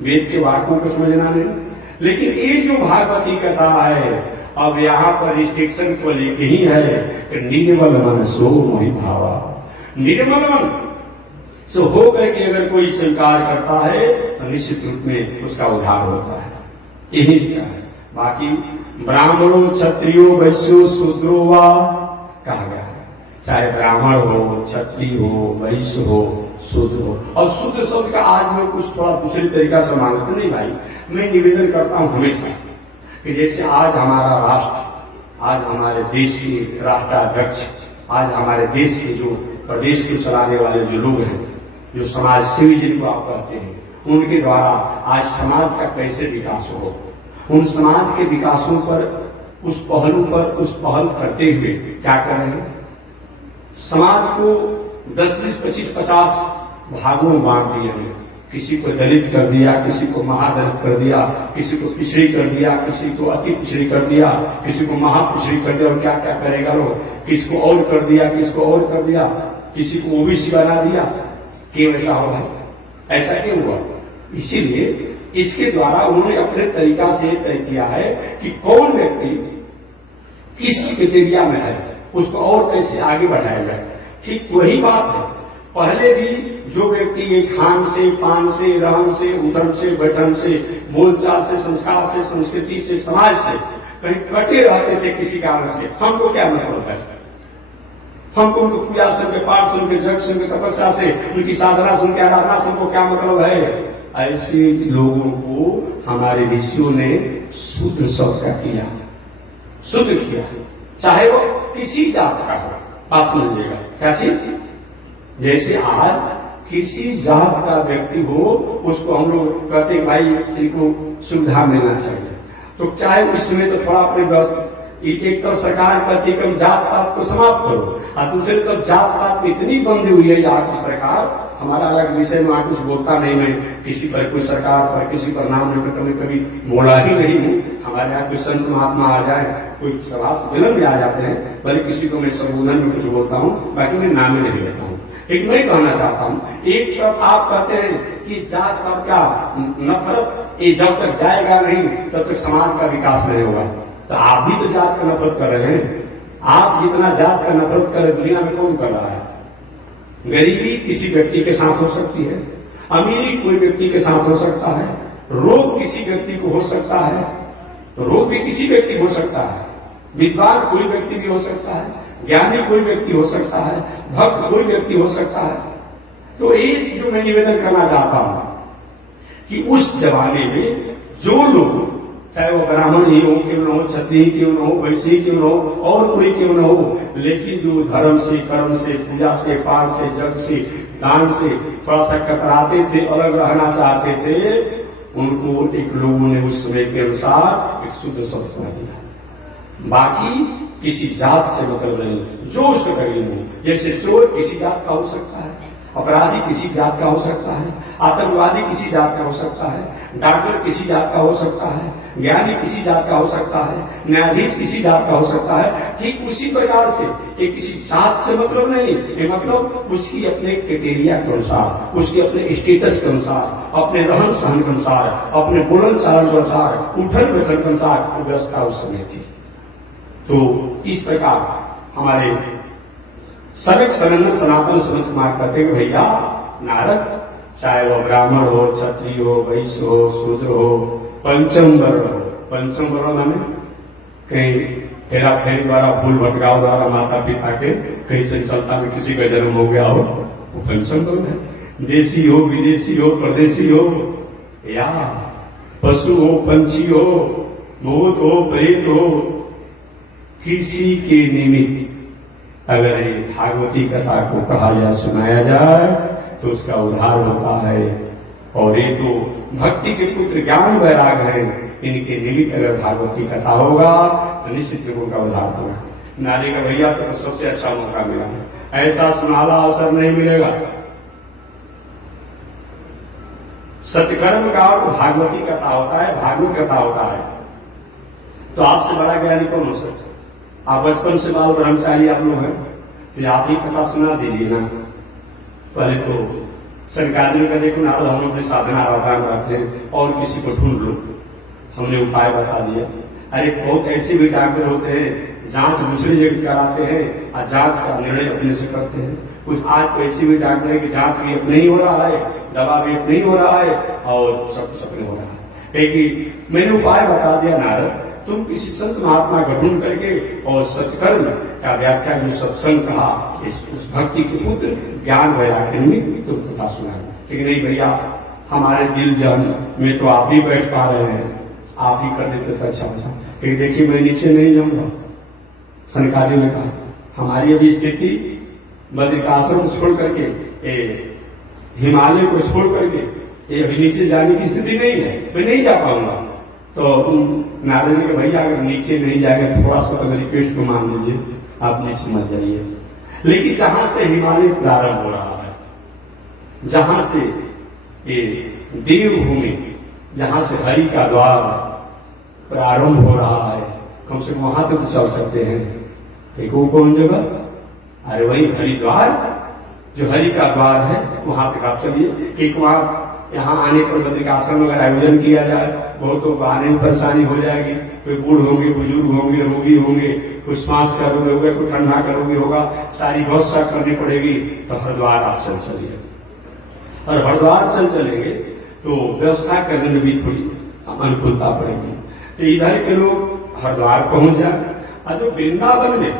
वेद के वाक्यों को समझना नहीं। लेकिन ये जो भागवती कथा है, अब यहाँ पर रिस्ट्रिक्शन को लेके ही है कि निर्मल मन सो मोहि भावा। निर्मल मन सो हो करके अगर कोई स्वीकार करता है तो निश्चित रूप में उसका उद्धार होता है, यही इसका है। बाकी ब्राह्मणों, क्षत्रियो, वैश्यो, शूद्रो वा कहा गया है, चाहे ब्राह्मण हो, क्षत्रिय हो, वैश्य हो, शूद्र हो। और शूद्र शब्द का आज मैं कुछ थोड़ा दूसरी तरीका से मानता नहीं भाई, मैं निवेदन करता हूं हमेशा कि जैसे आज हमारा राष्ट्र, आज हमारे देश के राष्ट्राध्यक्ष, आज हमारे देश के जो प्रदेश को चलाने वाले जो लोग हैं, जो समाज सेवी जिनको आप कहते हैं, उनके द्वारा आज समाज का कैसे विकास हो, उन समाज के विकासों पर, उस पहलू पर उस पहल करते हुए क्या कर रहे हैं, समाज को 10, 20, 25, 50 भागों में बांट दिए हैं। किसी को दलित कर दिया, किसी को महादलित कर दिया, किसी को पिछड़ी कर दिया, किसी को अति पिछड़ी कर दिया, किसी को महापिछड़ी कर दिया, और क्या क्या करेगा लोग, किसको और कर दिया, किसको और कर दिया, किसी को ओबीसी बना दिया। क्यों ऐसा हो है? ऐसा क्यों हुआ? इसीलिए इसके द्वारा उन्होंने अपने तरीका से तय किया है कि कौन व्यक्ति किस क्राइटेरिया में है, उसको और कैसे आगे बढ़ाया जाए। ठीक वही बात है, पहले भी जो व्यक्ति ये खान से, पान से, रहन से, उठन से, बैठन से, बोलचाल से, संस्कार से, संस्कृति से, समाज से कहीं कटे रहते थे किसी कारण से, हमको क्या मतलब है? हमको उनको पूजा सुन के, पाठ सुन के, जग सुन के, तपस्या से, उनकी साधना सुन के, आराधना सुन को क्या मतलब है? ऐसे लोगों को हमारे ऋषियों ने शुद्ध शब्द का किया, शुद्ध किया, चाहे वो किसी जात का हो। आप समझिएगा क्या चीज? जैसे आज किसी जात का व्यक्ति हो, उसको हम लोग कहते हैं भाई इनको सुविधा मिलना चाहिए, तो चाहे उसमें तो थोड़ा अपने एक तरफ सरकार कहती है कि जात पात को समाप्त करो, और दूसरी तरफ जात पात में इतनी बंधी हुई है यहाँ की सरकार। हमारा अलग विषय में कुछ बोलता नहीं, मैं किसी पर, कोई सरकार पर, किसी पर नाम लेकर कभी कभी बोला ही नहीं हूँ। हमारे यहाँ कोई संत महात्मा आ जाए, कोई सभा विलन भी आ जाते हैं, भले किसी को मैं संबोधन में कुछ बोलता हूँ, बाकी मैं नाम ही नहीं लेता हूँ। एक मैं कहना चाहता हूँ, एक तरफ आप कहते हैं कि जात पात का नफरत ये जब तक जाएगा नहीं तब तक समाज का विकास नहीं होगा, तो आप भी तो जात का नफरत कर रहे हैं। आप जितना जात का नफरत कर रहे दुनिया में कौन कर रहा है? गरीबी किसी व्यक्ति के साथ हो सकती है, अमीरी कोई व्यक्ति के साथ हो सकता है, रोग किसी व्यक्ति को हो सकता है, तो रोग भी किसी व्यक्ति हो सकता है, विद्वान कोई व्यक्ति भी हो सकता है, ज्ञानी कोई व्यक्ति हो सकता है, भक्त कोई व्यक्ति हो सकता है। तो एक जो मैं निवेदन करना चाहता हूं कि उस जमाने में जो लोग, चाहे वो ब्राह्मण ही हो, क्यों न हो, क्षत्रिय क्यों न हो, वैश्य क्यों न हो, और कोई क्यों न हो, लेकिन जो धर्म से, कर्म से, पूजा से, पाठ से, जग से, दान से थोड़ा सा कतराते थे, अलग रहना चाहते थे, उनको एक लोगों ने उस समय के अनुसार एक शुद्ध शब्द कह दिया। बाकी किसी जात से मतलब नहीं, जो उसका करीब हो। जैसे चोर किसी जात का हो सकता है, अपराधी किसी जात का हो सकता है, आतंकवादी किसी जात का हो सकता है, डॉक्टर किसी जात का हो सकता है, ज्ञानी किसी जात का हो सकता है, न्यायाधीश किसी जात का हो सकता है। ठीक उसी प्रकार से ये किसी जात से मतलब नहीं, ये मतलब उसकी अपने क्राइटेरिया के अनुसार, उसके अपने स्टेटस के अनुसार, अपने रहन सहन के अनुसार, अपने बोलन चालन के अनुसार, उठन बैठन के अनुसार व्यवस्था उस समय थी। तो इस प्रकार हमारे सनक सनंदन सनातन सुनत कुमार कहते हैं भैया नारद, चाहे वो ब्राह्मण हो, क्षत्रिय हो, वैश्य हो, शूद्र हो, पंचम वर्ण हो। पंचम वर्ण माने कहीं हेरा फेरी द्वारा, फूल भटकाव द्वारा माता पिता के कहीं चंचलता में किसी का जन्म हो गया हो, वो पंचम वर्ण है। देशी हो, विदेशी हो, परदेशी हो, या पशु हो, पंछी हो, भूत हो, प्रेत हो, किसी के निमित्त अगर ये भागवती कथा को कहा या सुनाया जाए तो उसका उद्धार होता है। और ये तो भक्ति के पुत्र ज्ञान वैराग है, इनके निमित्त अगर भागवती कथा होगा तो निश्चित लोगों का उद्धार होगा। नारे का भैया तो सबसे अच्छा मौका मिला है, ऐसा सुनहरा अवसर नहीं मिलेगा। सत्यकर्म का और भागवती कथा होता है, भागवत कथा होता है। तो आपसे बड़ा ज्ञानी कौन हो सकता है? आप बचपन से बाल ब्रह्मचारी आप लोग हैं, तो आप ही कथा सुना दीजिए ना। पहले तो सरकारी का देखो नारद हम अपने साधना आराधना करते हैं और किसी को ढूंढ लो, हमने उपाय बता दिया। अरे बहुत ऐसे भी डॉक्टर होते हैं जांच दूसरी जगह कराते हैं और जांच का निर्णय अपने से करते हैं। कुछ आज तो ऐसे भी डॉक्टर है कि जांच भी अपने ही हो रहा है, दवा भी अपने ही हो रहा है और सब सपने हो रहा है। क्योंकि मैंने उपाय बता दिया नारद, तुम किसी संत महात्मा का ढूंढ करके और सत्कर्म का व्याख्या जो सत्संग कहा उस भक्ति के पुत्र ज्ञान वैराग्य में तुम कथा सुना। लेकिन नहीं भैया, हमारे दिल जन में तो आप ही बैठ पा रहे हैं, आप ही कर देते तो अच्छा था। क्योंकि देखिए मैं नीचे नहीं जाऊंगा। सनकादी ने कहा हमारी अभी स्थिति बद्रिकाश्रम को छोड़ करके, हिमालय को छोड़ करके ये अभी नीचे जाने की स्थिति नहीं है, मैं नहीं जा पाऊंगा। तो नारद ने कहा भैया अगर नीचे नहीं जाएगा थोड़ा सा तो रिक्वेस्ट को मान लीजिए, आप नीचे मत जाइए। लेकिन जहां से हिमालय प्रारंभ हो रहा है, जहां से ये देवभूमि, जहां से हरि का द्वार प्रारंभ हो रहा है, कम से कम वहां तक तो चल सकते हैं। एक वो कौन जगह? अरे वही हरिद्वार, जो हरि का द्वार है वहां तक आप चलिए। एक वहां यहाँ आने पर बद्रिकाश्रम अगर आयोजन किया जाए बहुत तो आने में परेशानी हो जाएगी। कोई बूढ़ होंगे, बुजुर्ग होंगे, रोगी होंगे, कुछ श्वास का रोग होगा, कोई ठंडा का रोगी होगा, सारी व्यवस्था करनी पड़ेगी। तो हरिद्वार आप चल चलिए, और हरिद्वार चल चलेंगे तो व्यवस्था करने में भी थोड़ी अनुकूलता पड़ेगी। तो इधर के लोग हरिद्वार पहुंच जाए, और जो वृंदावन में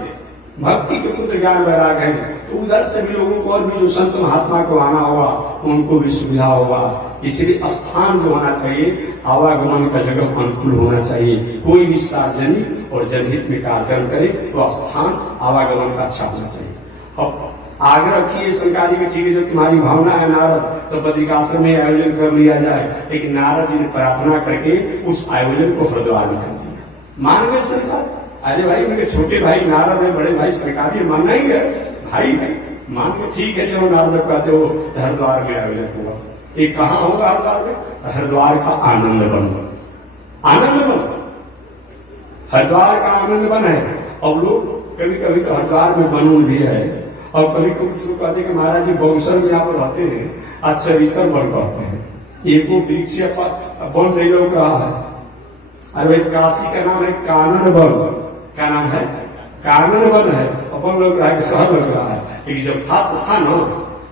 भक्ति के पुत्र ज्ञान वैराग है तो उधर से भी लोगों को और भी जो संत महात्मा को आना होगा उनको भी सुविधा होगा। इसलिए स्थान जो होना चाहिए, आवागमन का जगह अनुकूल होना चाहिए। कोई भी सार्वजनिक और जनहित में कार्यक्रम करे तो स्थान आवागमन का अच्छा होना चाहिए। अब आग्रह किए सरकारी में, ठीक है जो तुम्हारी भावना है नारद तो बद्रिकाश्रम में आयोजन कर लिया जाए। लेकिन नारद जी ने प्रार्थना करके उस आयोजन को हरिद्वार में कर दिया। मान गए संसार? अरे भाई मेरे छोटे भाई नारद है, बड़े भाई सरकारी मानना ही है, भाई है, मान के ठीक है चलो नारद कहते हो हरिद्वार में आयोजन होगा। ये कहाँ होगा हरिद्वार में? हरिद्वार का आनंद वन, आनंद वन, हरिद्वार का आनंद वन है। और लोग कभी कभी तो हरिद्वार में बनून भी है, और कभी कभी शुरू कहते कि महाराज जी बक्सर में यहाँ पर रहते हैं, आज चरित्र बन कहते हैं, एक वो वृक्ष बन नहीं लोग रहा है। अरे भाई काशी का नाम है कानन वन, क्या नाम है? कानन वन है, अपन लोग शहर लग रहा है। लेकिन जब था तो था ना।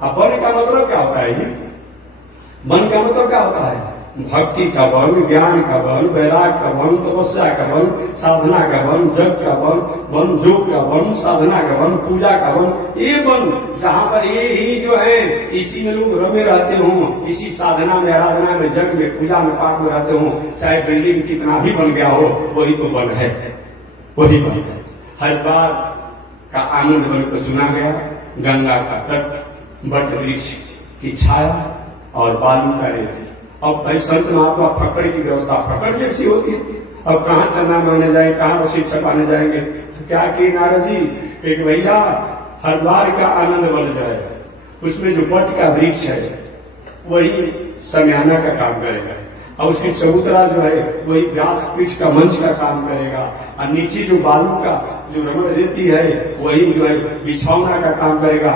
अब वन का मतलब क्या होता है? वन का मतलब क्या होता है? भक्ति का वन, ज्ञान का वन, वैराग का वन, तपस्या का वन, साधना का वन, जग का वन, वन योग का वन, साधना का वन, पूजा का वन, ये वन जहाँ पर ये ही जो है इसी में लोग रमे रहते हों, इसी साधना में, आराधना में, जग में, पूजा में, पाठ में रहते हों, चाहे बिल्डिंग कितना भी बन गया हो, वही तो वन है, वही वन है। हरिद्वार का आनंद वन को चुना गया। गंगा का तट, वट वृक्ष की छाया और बालू का रेत। अब भाई संत महात्मा फकड़ की व्यवस्था फकड़ जैसी होती है। अब कहाँ चलना माने जाए, कहाँ शिक्षक आने जाएंगे, तो क्या किए नारद जी? एक भैया हरिद्वार का आनंद बन जाए, उसमें जो वट का वृक्ष है वही समयाना का काम करेगा, और उसकी चबूतरा जो है वही व्यास पीठ का मंच का काम करेगा, और नीचे जो बालू का जो रमण रहती है वही जो है बिछौना का काम करेगा,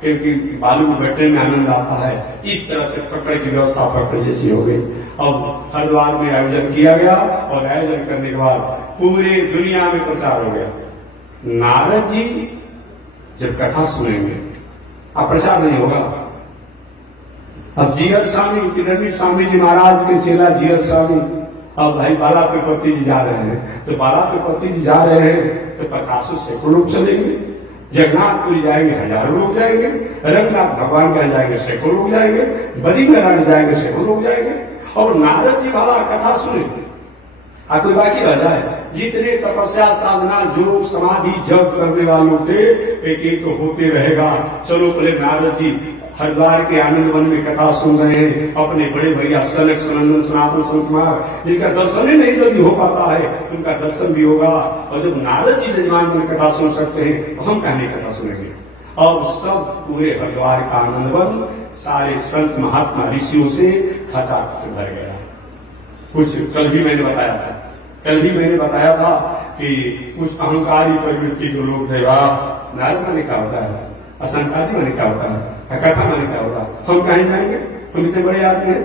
क्योंकि बालू में बैठने में आनंद आता है। इस तरह से फकड़ की व्यवस्था फकड़ जैसी हो गई। अब हरिद्वार में आयोजन किया गया, और आयोजन करने के बाद पूरे दुनिया में प्रचार हो गया। नारद जी जब कथा सुनेंगे, अब प्रचार नहीं होगा। अब जीयर स्वामी, किरणवी स्वामी जी महाराज के चेला जीयर स्वामी, अब भाई बाला पे पति जी जा रहे हैं, तो बाला पे पति जी जा रहे हैं तो 50-100 लोग चलेंगे। जगन्नाथपुरी जाएंगे, हजारों लोग जाएंगे। रंगनाथ भगवान का जाएंगे, सैकड़ों लोग जाएंगे। बद्रीनारायण जाएंगे, सैकड़ों लोग जाएंगे। और नारद जी बाबा कथा सुने, कोई बाकी रह जाए? जितने तपस्या साधना योग समाधि जप करने वालों थे एक एक तो होते रहेगा। चलो पहले नारद जी हरिद्वार के आनंद वन में कथा सुन रहे हैं, अपने बड़े भैया सनक सनंदन सनातन संत कुमार जिनका दर्शन ही नहीं जल्दी हो पाता है, तो उनका दर्शन भी होगा। और जब नारद जी जजमान में कथा सुन सकते हैं तो हम कहने कथा सुनेंगे। और सब पूरे हरिद्वार का आनंद वन सारे संत महात्मा ऋषियों से खचाखच भर गया। कुछ कल भी मैंने बताया था कि कुछ अहंकारी प्रवृत्ति के लोग थे। नारद माने क्या होता है, असंख्याति माने क्या होता है, कथा माने क्या होता है, हम कहीं जाएंगे, हम इतने बड़े आदमी हैं।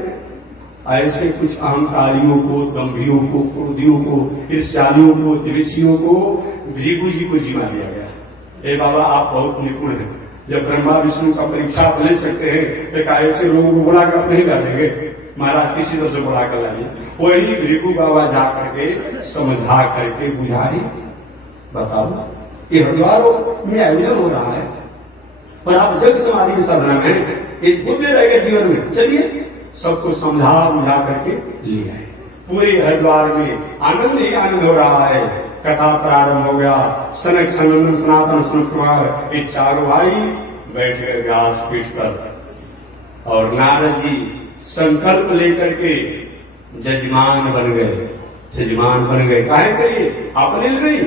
ऐसे कुछ अहंकारियों को, दम्भियों को, क्रोधियों को, ईर्ष्यालुओं को, द्वेषियों को भृगु जी को जीवा दिया गया। ए बाबा आप बहुत निपुण हैं, जब ब्रह्मा विष्णु का परीक्षा आप ले सकते हैं तो ऐसे लोगों को बुला कर नहीं कर देंगे, महाराज किसी तरह से बुला कर लाइए। वही भृगु बाबा जा करके समझा करके बुझाई। बताओ ये हरिद्वारों में आयोजन हो रहा है और आप जग समाधि की साधना में एक बुद्धि रहेगा जीवन में, चलिए सबको समझा बुझा करके ले आए। पूरे हरिद्वार में आनंद ही आनंद हो रहा है। कथा प्रारंभ हो गया। सनक सनंदन सनातन संत कुमार ये चारों भाई बैठ गए व्यास पीठ पर और नारद जी संकल्प लेकर के जजमान बन गए। काहे के लिए? अपने लिए नहीं,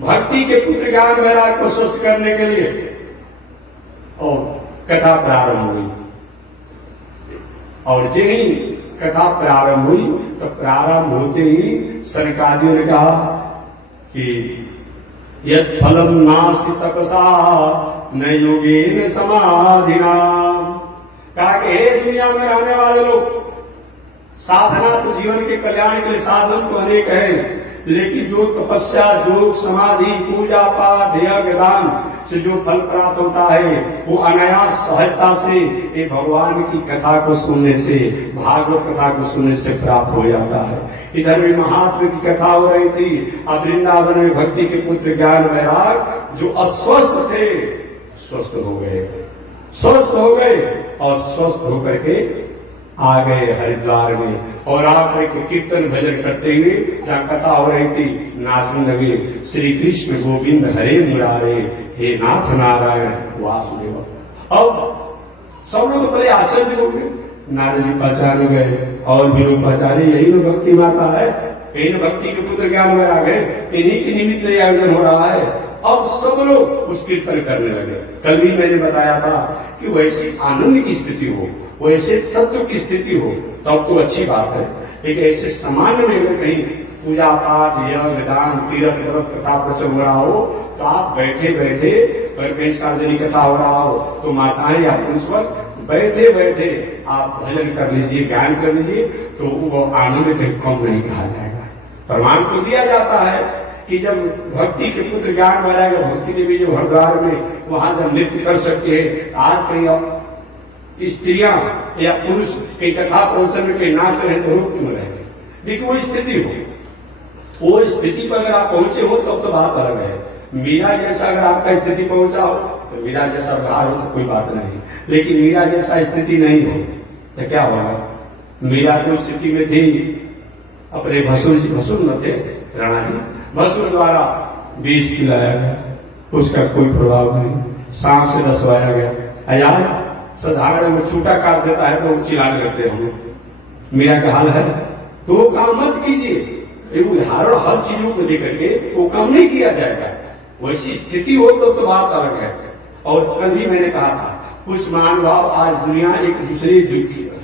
भक्ति के पुत्र ज्ञान वैराग को स्वस्थ करने के लिए। और कथा प्रारंभ हुई और जो ही कथा प्रारंभ हुई तो प्रारंभ होते ही सनकादियों ने कहा कि यत् फलम नास्ति तपसा न योगेन समाधिना। कहा कि हे दुनिया में रहने वाले लोग, साधना तो जीवन के कल्याण के लिए साधन तो अनेक है, लेकिन जो तपस्या योग समाधि पूजा पाठ यज्ञ दान से जो फल प्राप्त होता है वो अनायास सहजता से ये भगवान की कथा को सुनने से, भागवत कथा को सुनने से प्राप्त हो जाता है। इधर भी महात्मा की कथा हो रही थी। अब वृंदावन में भक्ति के पुत्र ज्ञान वैराग जो अस्वस्थ थे स्वस्थ हो गए और स्वस्थ होकर के आ गए हरिद्वार में। और आकर के कीर्तन भजन करते हुए जहाँ कथा हो रही थी नाचने लगे, श्री कृष्ण गोविंद हरे मुरारे, हे नाथ नारायण वासुदेव। अब सब लोग बड़े आश्चर्य हो गए। नारद जी पहचाने गए और भी लोग पहचाने, यही लोग भक्ति माता है, यही भक्ति के पुत्र ज्ञान वैराग है, इन्हीं के निमित्त ये आयोजन हो रहा है। अब सब लोग उस कीर्तन करने लगे। कल भी मैंने बताया था कि वैसी आनंद की स्थिति हो, वैसे तत्व की स्थिति हो तब तो अच्छी बात है। लेकिन ऐसे सामान्य में कहीं पूजा पाठ यज्ञ दान तीर्थ व्रत कथा प्रचल हो रहा हो तो आप बैठे बैठे, और कहीं सार्वजनिक कथा हो रहा हो तो माताएं या पुरुष बैठे बैठे आप भजन कर लीजिए, ज्ञान कर लीजिए, तो वो आनंद कहीं कम नहीं कहा जाएगा। प्रमाण तो दिया जाता है कि जब भक्ति के पुत्र ज्ञान वैराग भक्ति के भी जो हरिद्वार में वहां जब नृत्य कर सकते हैं, आज कहीं स्त्रियां या पुरुष की कथा प्रवचन में कहीं नाच रहे तो रुक क्यों रहेंगे? देखिए वो स्थिति हो, वो स्थिति पर अगर आप पहुंचे हो तब तो बात अलग है। मीरा जैसा अगर आपका स्थिति पहुंचा हो तो मीरा जैसा बाहर हो तो कोई बात नहीं, लेकिन मीरा जैसा स्थिति नहीं हो तो क्या होगा? मीरा को स्थिति में थी, अपने भसुर न थे राणा जी, भसुर द्वारा विष पिलाया गया, उसका कोई प्रभाव नहीं, सांप से रसवाया गया। यार साधारण में छूटा काट देता है तो चिल्लाने लगते हैं। मीरा का हाल है तो वो काम मत कीजिए। उदाहरण हर चीजों को लेकर के वो काम नहीं किया जाएगा। वैसी स्थिति हो तो बात अलग है। और कल भी मैंने कहा था कुछ महानुभाव आज दुनिया एक दूसरे युग की है।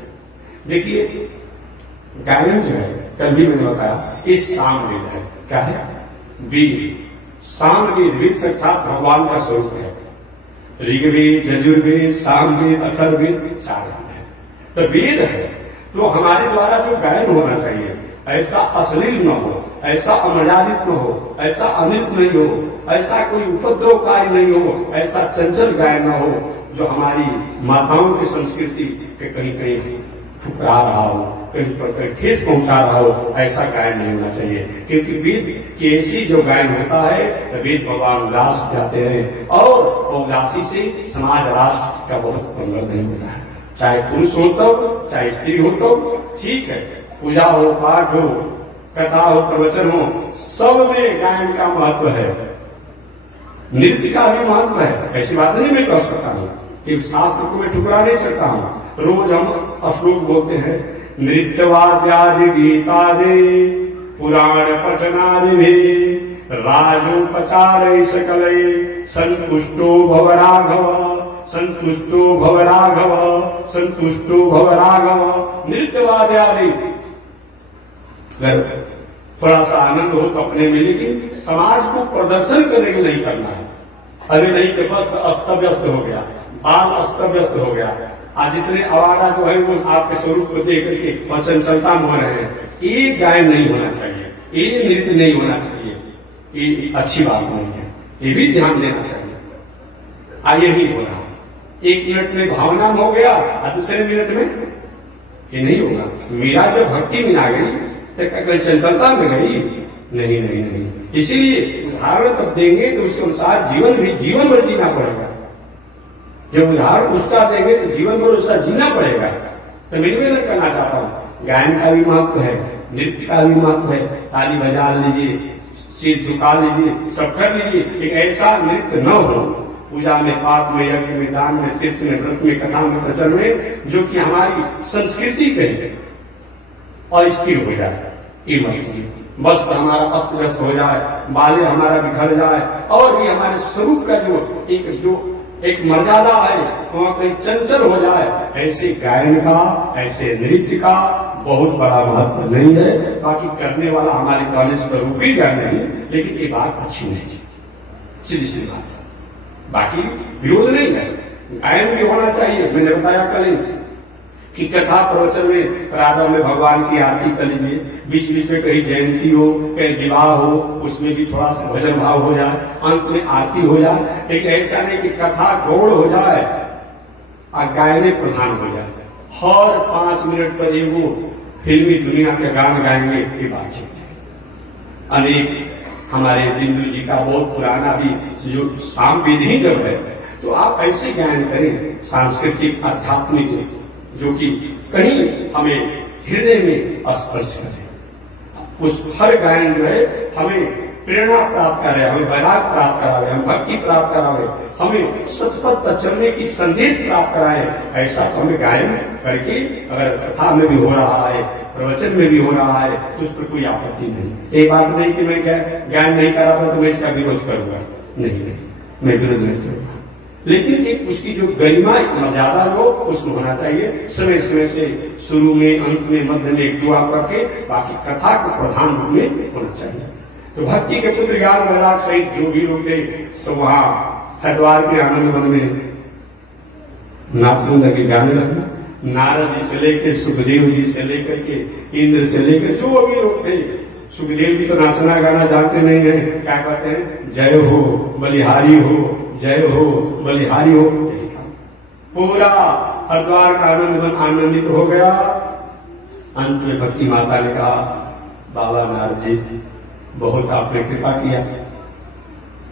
देखिए गायन जो है, कल भी मैंने बताया, इस सामवेद है। क्या है? वेद। सामवेद, वेद साक्षात भगवान का स्वरूप है। ऋग्वेद, यजुर्वेद, सामवेद, अथर्ववेद, चार वेद है। तो वेद है तो हमारे द्वारा जो गायन होना चाहिए ऐसा अश्लील न हो, ऐसा अमर्यादित न हो, ऐसा अनित नहीं हो, ऐसा कोई उपद्रवकारी नहीं हो, ऐसा चंचल गायन न हो जो हमारी माताओं की संस्कृति के कहीं कहीं ठुकरा रहा हो, कहीं पर कहीं ठेस पहुंचा रहा हो, ऐसा गायन नहीं होना चाहिए। क्योंकि वेद की ऐसी जो गायन होता है तो वेद भगवान उल्लास जाते हैं और उल्लासी से समाज राष्ट्र का बहुत मंगल नहीं होता है। चाहे पुरुष हो तो, चाहे स्त्री हो तो ठीक है, पूजा हो पाठ हो कथा हो, प्रवचन हो, सब में गायन का महत्व है, नृत्य का भी महत्व है। ऐसी बात नहीं मैं कह सकता हूँ कि शास्त्र को मैं ठुकरा नहीं सकता हूँ। रोज हम श्लोक बोलते हैं, नृत्यवाद्यादि गीतादि पुराण पठनादि भी राजोपचार सकले संतुष्टो भव राघव, संतुष्टो भव राघव, संतुष्टो भव राघव। नृत्यवाद्यादि अगर थोड़ा सा आनंद हो तो अपने में, लेकिन समाज को प्रदर्शन करने के नहीं करना है। अरे नहीं कि बस अस्त व्यस्त हो गया, बाल अस्त व्यस्त हो गया। आज जितने अवार्डा जो है वो आपके स्वरूप को देख करके और चंचलता में हो रहे हैं। ये गायन नहीं होना चाहिए, ये नृत्य नहीं होना चाहिए, ये अच्छी बात नहीं है, ये भी ध्यान देना चाहिए। यही हो रहा, एक मिनट में भावना में हो गया और दूसरे मिनट में ये नहीं होगा। मीरा जब भक्ति में आ गई तो क्या चंचलता में गई? नहीं नहीं नहीं। इसीलिए उदाहरण तब देंगे तो उसके अनुसार जीवन भर जीना पड़ेगा। जब उदाहरण उसका देंगे तो जीवन भर उसका जीना पड़ेगा। तो मैं निवेदन करना चाहता हूँ, गायन का भी महत्व है, नृत्य का भी महत्व है। ताली बजा लीजिए, सिर झुका लीजिए, सब कर लीजिए। एक ऐसा नृत्य न हो पूजा में, पाप में, यज्ञ में, दान में, तीर्थ में, व्रत में, कथा में, प्रचन में, जो कि हमारी संस्कृति के और स्थिर हो जाए। ये मत वस्त्र हमारा अस्त व्यस्त हो जाए, बाले हमारा बिखर जाए, और भी हमारे स्वरूप का जो एक मर्यादा है वहां कहीं चंचल हो जाए। ऐसे गायन का, ऐसे नृत्य का बहुत बड़ा महत्व नहीं है। बाकी करने वाला हमारे कॉलेज पर रुकेगा नहीं, लेकिन ये बात अच्छी नहीं है, सीधी सी बात। बाकी विरोध नहीं है, गायन भी होना चाहिए। मैंने बताया कल कि कथा प्रवचन में प्रारंभ में भगवान की आरती कर लीजिए, बीच बीच में कहीं जयंती हो, कहीं विवाह हो, उसमें भी थोड़ा सा भजन भाव हो जाए, अंत में आरती हो जाए। लेकिन ऐसा नहीं कि कथा गौड़ हो जाए और गायने प्रधान हो जाए। हर 5 मिनट पर एगो फिल्मी दुनिया के गान गाएंगे, ये बातचीत है। अनेक हमारे बिंदु जी का बहुत पुराना भी जो शाम विधि जब है, तो आप ऐसे गायन करें सांस्कृतिक आध्यात्मिक, जो कि कहीं हमें हृदय में स्पर्श करे। उस हर गायन जो है हमें प्रेरणा प्राप्त करे, हमें वैराग प्राप्त करावे, हम भक्ति प्राप्त करावे, हमें सतपथ पर चलने की संदेश प्राप्त कराए। ऐसा हमें गायन करके अगर कथा में भी हो रहा है, प्रवचन में भी हो रहा है, तो उस पर कोई आपत्ति नहीं। एक बात नहीं कि मैं गायन नहीं कर रहा था तो मैं इसका विरोध करूंगा, नहीं, मैं विरोध नहीं करूंगा। लेकिन एक उसकी जो गरिमा, एक मर्यादा हो, उसमें होना चाहिए। समय समय से शुरू में, अंत में, मध्य में एक दुआ करके बाकी कथा को प्रधान रूप में होना चाहिए। तो भक्ति के पुत्र ज्ञान वैराग सहित जो भी लोग थे सब वहां हरिद्वार के आनंद वन में नाचने लगे, गाने लगे। नारद जी से लेकर सुखदेव जी से लेकर के इंद्र से लेकर जो भी लोग थे, सुखदेव जी तो नाचना गाना जानते नहीं है, क्या कहते हैं? जय हो बलिहारी हो, जय हो बलिहारी हो। पूरा हरिद्वार का आनंद आनंदित हो गया। अंत में भक्ति माता ने कहा, बाबा नारद जी बहुत आपने कृपा किया,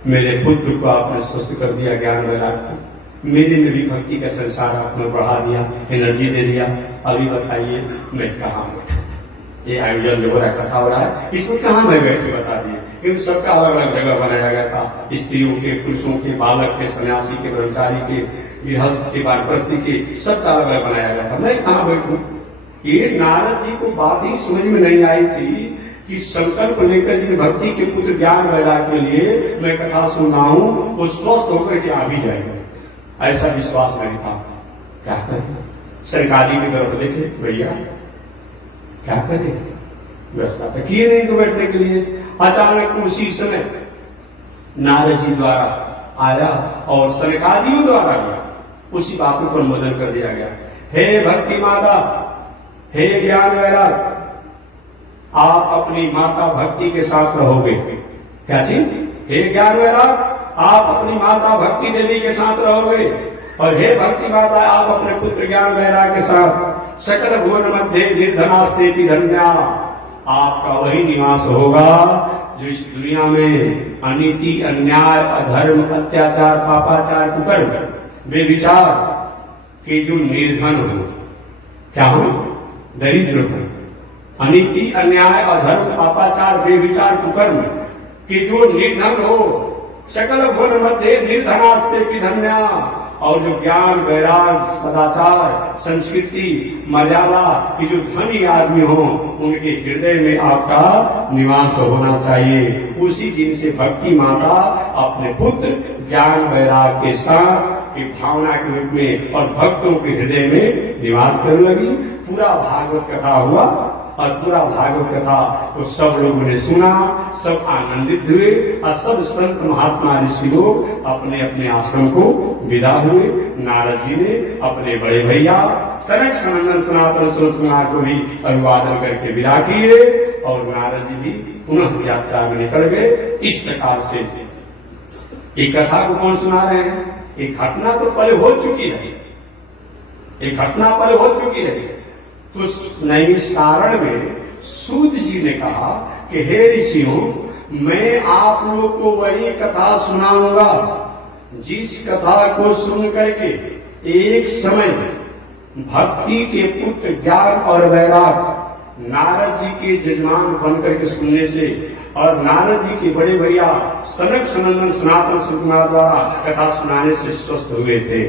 मेरे पुत्र को आपने स्वस्थ कर दिया, ज्ञान वैराग को, मेरे में भी भक्ति का संसार आपने बढ़ा दिया, एनर्जी दे दिया। अभी बताइए मैं कहाँ बैठा? ये आयोजन जो हो रहा है, कथा हो रहा है, इसमें कहाँ मैं बैठे बता दिए। क्योंकि सबका अलग अलग जगह बनाया गया था, स्त्रियों के, पुरुषों के, बालक के, सन्यासी के, ब्रह्मचारी के, गृहस्थ के, वानप्रस्थी के, सबका अलग अलग बनाया गया था। मैं कहाँ बैठूं? ये नारद जी को बात ही समझ में नहीं आई थी कि संकल्प लेकर जिन भक्ति के पुत्र ज्ञान वैराग के लिए मैं कथा सुन रहा हूं, वो स्वस्थ होकर के आ भी जाएगा, ऐसा विश्वास नहीं था। क्या करें? सरकारी की तरफ देखे भैया, क्या करें? व्यवस्था तो किए नहीं तो बैठने के लिए। अचानक उसी समय नारद जी द्वारा आया और सरकारियों द्वारा गया, उसी बातों पर अनुमोदन कर दिया गया। हे भक्ति माता, हे ज्ञान वैराग, आप अपनी माता भक्ति के साथ रहोगे। क्या चीज? हे ज्ञान वैराग, आप अपनी माता भक्ति देवी के साथ रहोगे, और हे भक्ति माता, आप अपने पुत्र ज्ञान वैराग के साथ सकल भुवन मध्य निर्धनास्तेति धन्या, आपका वही निवास होगा जो इस दुनिया में अनीति, अन्याय, अधर्म, अत्याचार, पापाचार, कुकर्म, बेविचार के जो निर्धन हो, क्या हो? दरिद्र हो, अनीति, अन्याय, अधर्म, पापाचार, बेविचार, कुकर्म कि जो निर्धन हो, सकल भुवन मध्य निर्धनास्ते की धन्या, और जो ज्ञान, वैराग, सदाचार, संस्कृति, मर्यादा की जो धनी आदमी हो, उनके हृदय में आपका निवास होना चाहिए। उसी जिनसे भक्ति माता अपने पुत्र ज्ञान वैराग के साथ एक भावना के रूप में और भक्तों के हृदय में निवास करने लगी। पूरा भागवत कथा हुआ और पूरा भागवत कथा को सब लोगों ने सुना, सब आनंदित हुए और सब संत महात्मा ऋषि लोग अपने अपने आश्रम को विदा हुए। नारद जी ने अपने बड़े भैया सनक सनंदन सनातन सूरज कुमार को भी अभिवादन करके विदा किए और नारद जी भी पुनः यात्रा में निकल गए। इस प्रकार से एक कथा को कौन सुना रहे हैं? एक घटना तो पहले हो चुकी है, एक घटना पहले हो चुकी है। तो नैमिषारण्य में सूत जी ने कहा कि हे ऋषियों, मैं आप लोग को वही कथा सुनाऊंगा जिस कथा को सुन करके एक समय भक्ति के पुत्र ज्ञान और वैराग नारद जी के जजमान बनकर के सुनने से और नारद जी के बड़े भैया सनक सनंदन सनातन सुकुमार द्वारा कथा सुनाने से स्वस्थ हुए थे।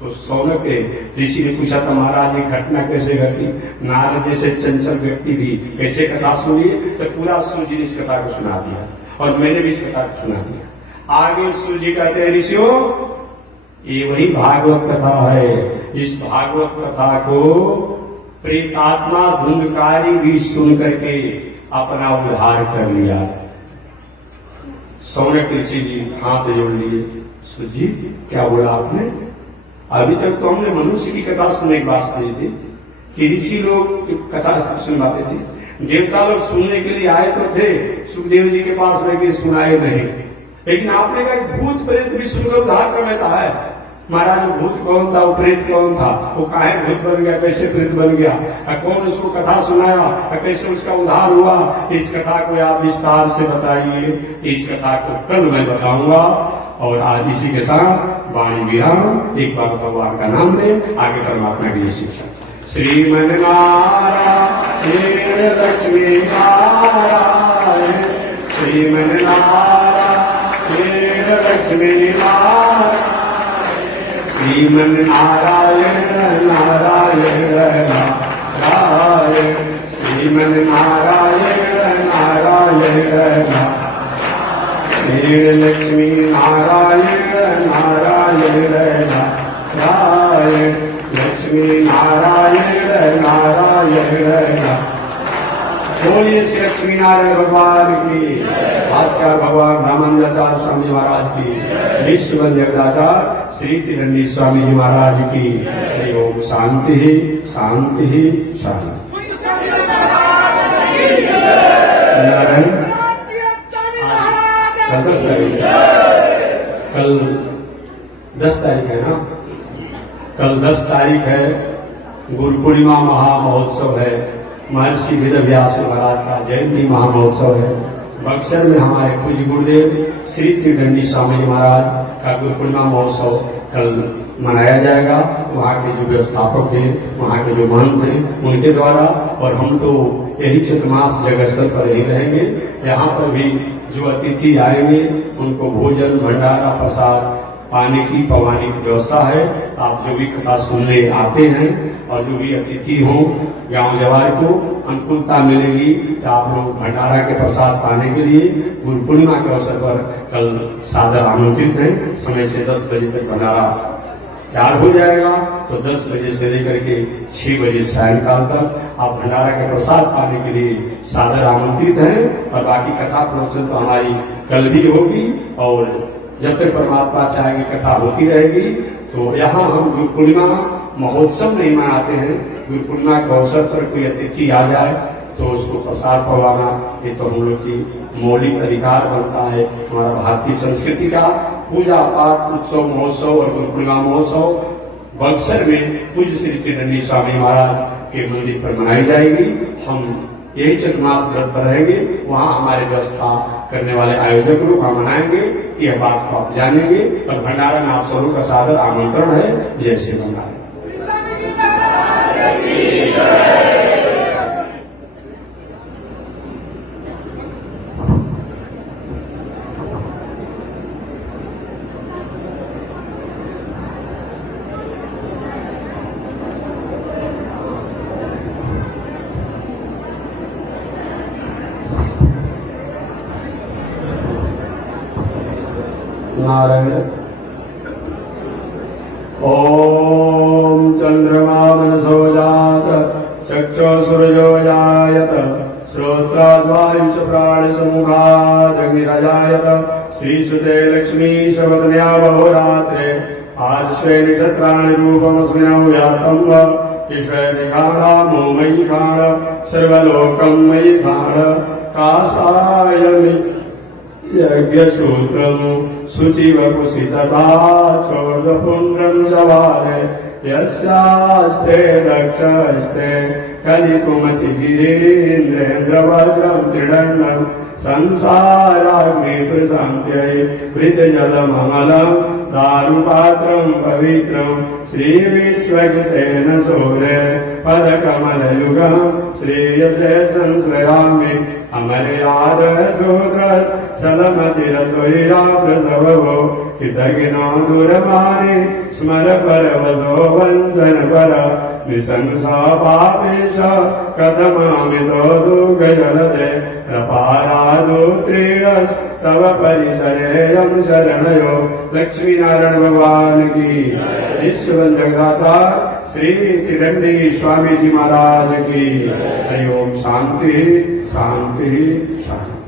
तो सौनक ऋषि ने पूछा था, महाराज ये घटना कैसे घटी? नारद जैसे चंचल व्यक्ति भी कैसे कथा सुनिए? तो पूरा सूर्य जी ने इस कथा को सुना दिया और मैंने भी इस कथा को सुना दिया। आगे सूर्य जी कहते हैं, ऋषियों ये वही भागवत कथा है जिस भागवत कथा को प्रेतात्मा धुंधकारी भी सुन करके अपना उद्धार कर लिया। सौनक ऋषि जी हाथ जोड़ लिए, सूर्य जी क्या बोला आपने? अभी तक तो हमने मनुष्य की कथा सुनने की बात सुनी थी कि ऋषि लोग की कथा सुनवाते थे, देवता लोग सुनने के लिए आए तो थे, सुखदेव जी के पास लेके सुनाए नहीं। लेकिन आपने कहा भूत प्रेत भी सुनकर उद्धार कर लेता है। महाराज भूत कौन था, वो प्रेत कौन था, वो काहे भूत बन गया, कैसे प्रेत बन गया, कौन उसको कथा सुनाया, कैसे उसका उद्धार हुआ? इस कथा को आप विस्तार से बताइए। इस कथा को कल मैं बताऊंगा। और आज इसी के साथ वाणी विराम। एक बार भगवान का नाम ले, आगे परमात्मा की शिक्षा। श्रीमन नारायण लक्ष्मी नारायण, श्रीमन नारायण लक्ष्मी नारायण, श्रीमन नारायण नारायण नारायण, श्रीमन नारायण नारायण, श्री लक्ष्मी नारायण नारायण नारायण, लक्ष्मी नारायण नारायण। बोलिए श्री लक्ष्मी नारायण भगवान की, भास्कर भगवान रामानंदाचार्य स्वामी जी महाराज की, विश्व जगदाचार्य श्री तिरंगी स्वामी जी महाराज की। ओम शांति शांति शांति। कल 10 तारीख है ना, कल 10 तारीख है, गुरु पूर्णिमा महामहोत्सव है। महर्षि वेदव्यास महाराज का जयंती महामहोत्सव है। बक्सर में हमारे पूज्य गुरुदेव श्री त्रिदंडी स्वामी महाराज का गुरु पूर्णिमा महोत्सव कल मनाया जाएगा। वहाँ के जो व्यवस्थापक हैं, वहाँ के जो महंत हैं, उनके द्वारा, और हम तो यही चतुर्मास जगह स्थल पर ही रहेंगे। यहाँ पर भी जो अतिथि आएंगे उनको भोजन, भंडारा, प्रसाद, पानी की, पवानी की व्यवस्था है। आप जो भी कथा सुनने आते हैं और जो भी अतिथि हो गांव जवार को अनुकूलता मिलेगी तो आप लोग भंडारा के प्रसाद पाने के लिए गुरु पूर्णिमा के अवसर पर कल सादर आमंत्रित हैं। समय से 10 बजे तक भंडारा तैयार हो जाएगा। तो 10 बजे से लेकर के 6 बजे सायंकाल तक आप भंडारा के प्रसाद पाने के लिए सादर आमंत्रित हैं। और बाकी कथा प्रवचन तो हमारी कल भी होगी और जब तक परमात्मा चाहेंगे कथा होती रहेगी। तो यहाँ हम गुरु पूर्णिमा महोत्सव नहीं मनाते हैं। गुरु पूर्णिमा के अवसर पर कोई अतिथि आ जाए तो उसको प्रसाद पवाना, ये तो हम लोग की मौलिक अधिकार बनता है। हमारा भारतीय संस्कृति का पूजा पाठ, उत्सव, महोत्सव और गुरु पूर्णिमा महोत्सव बक्सर में पूज्य श्री त्रिदंडी स्वामी महाराज के मंदिर पर मनाई जाएगी। हम यही चतुर्मास व्रत पर रहेंगे। वहाँ हमारे व्यवस्था करने वाले आयोजक लोग वहाँ मनाएंगे। यह बात को आप जानेंगे। और भंडारा में आप सबों का सादर आमंत्रण है। जय श्री भंडारा। नारायण। ॐ चंद्रमा मनसो जात चक्षुः सूर्यो जायत श्रोत्राद्वायुष प्राणसमुखादग्निरजायत श्रीसुते लक्ष्मी शवतन्या बहुरात्रे आश्रय नक्षत्राणि रूपमस्मिनौ यातं ईश्वरनिखाणा मयि खाण सर्वलोकं मयि खाण कासायमि यज्ञसूत्रं शुचिवकुशितथा चोर्ध्वपुण्ड्रं सवारे यस्यास्ते दक्षस्ते कलिकुमतिगिरीन्द्रेन्द्रवज्रं त्रिदण्डं संसाराग्नि प्रशान्त्यै वृतजलममलं दारुपात्रं पवित्रं श्रीविश्वक्सेन सूरे पदकमलयुगं श्रेयसे संश्रयामि अमर्यादसूत्रः चलमतिरसोया प्रसवो हितगिनो दूरवाणी स्मर परवसो वंचन पर निशंसा पापेश कथमामितो दुःखजलदे प्रपारादोत्रीरस् तव परिसरेयं शरणयो। लक्ष्मी नारायण भगवान की, ईश्वर जगदाचार श्री किरण्डी स्वामी जी महाराज की। हरि ओम। शांति शांति शांति।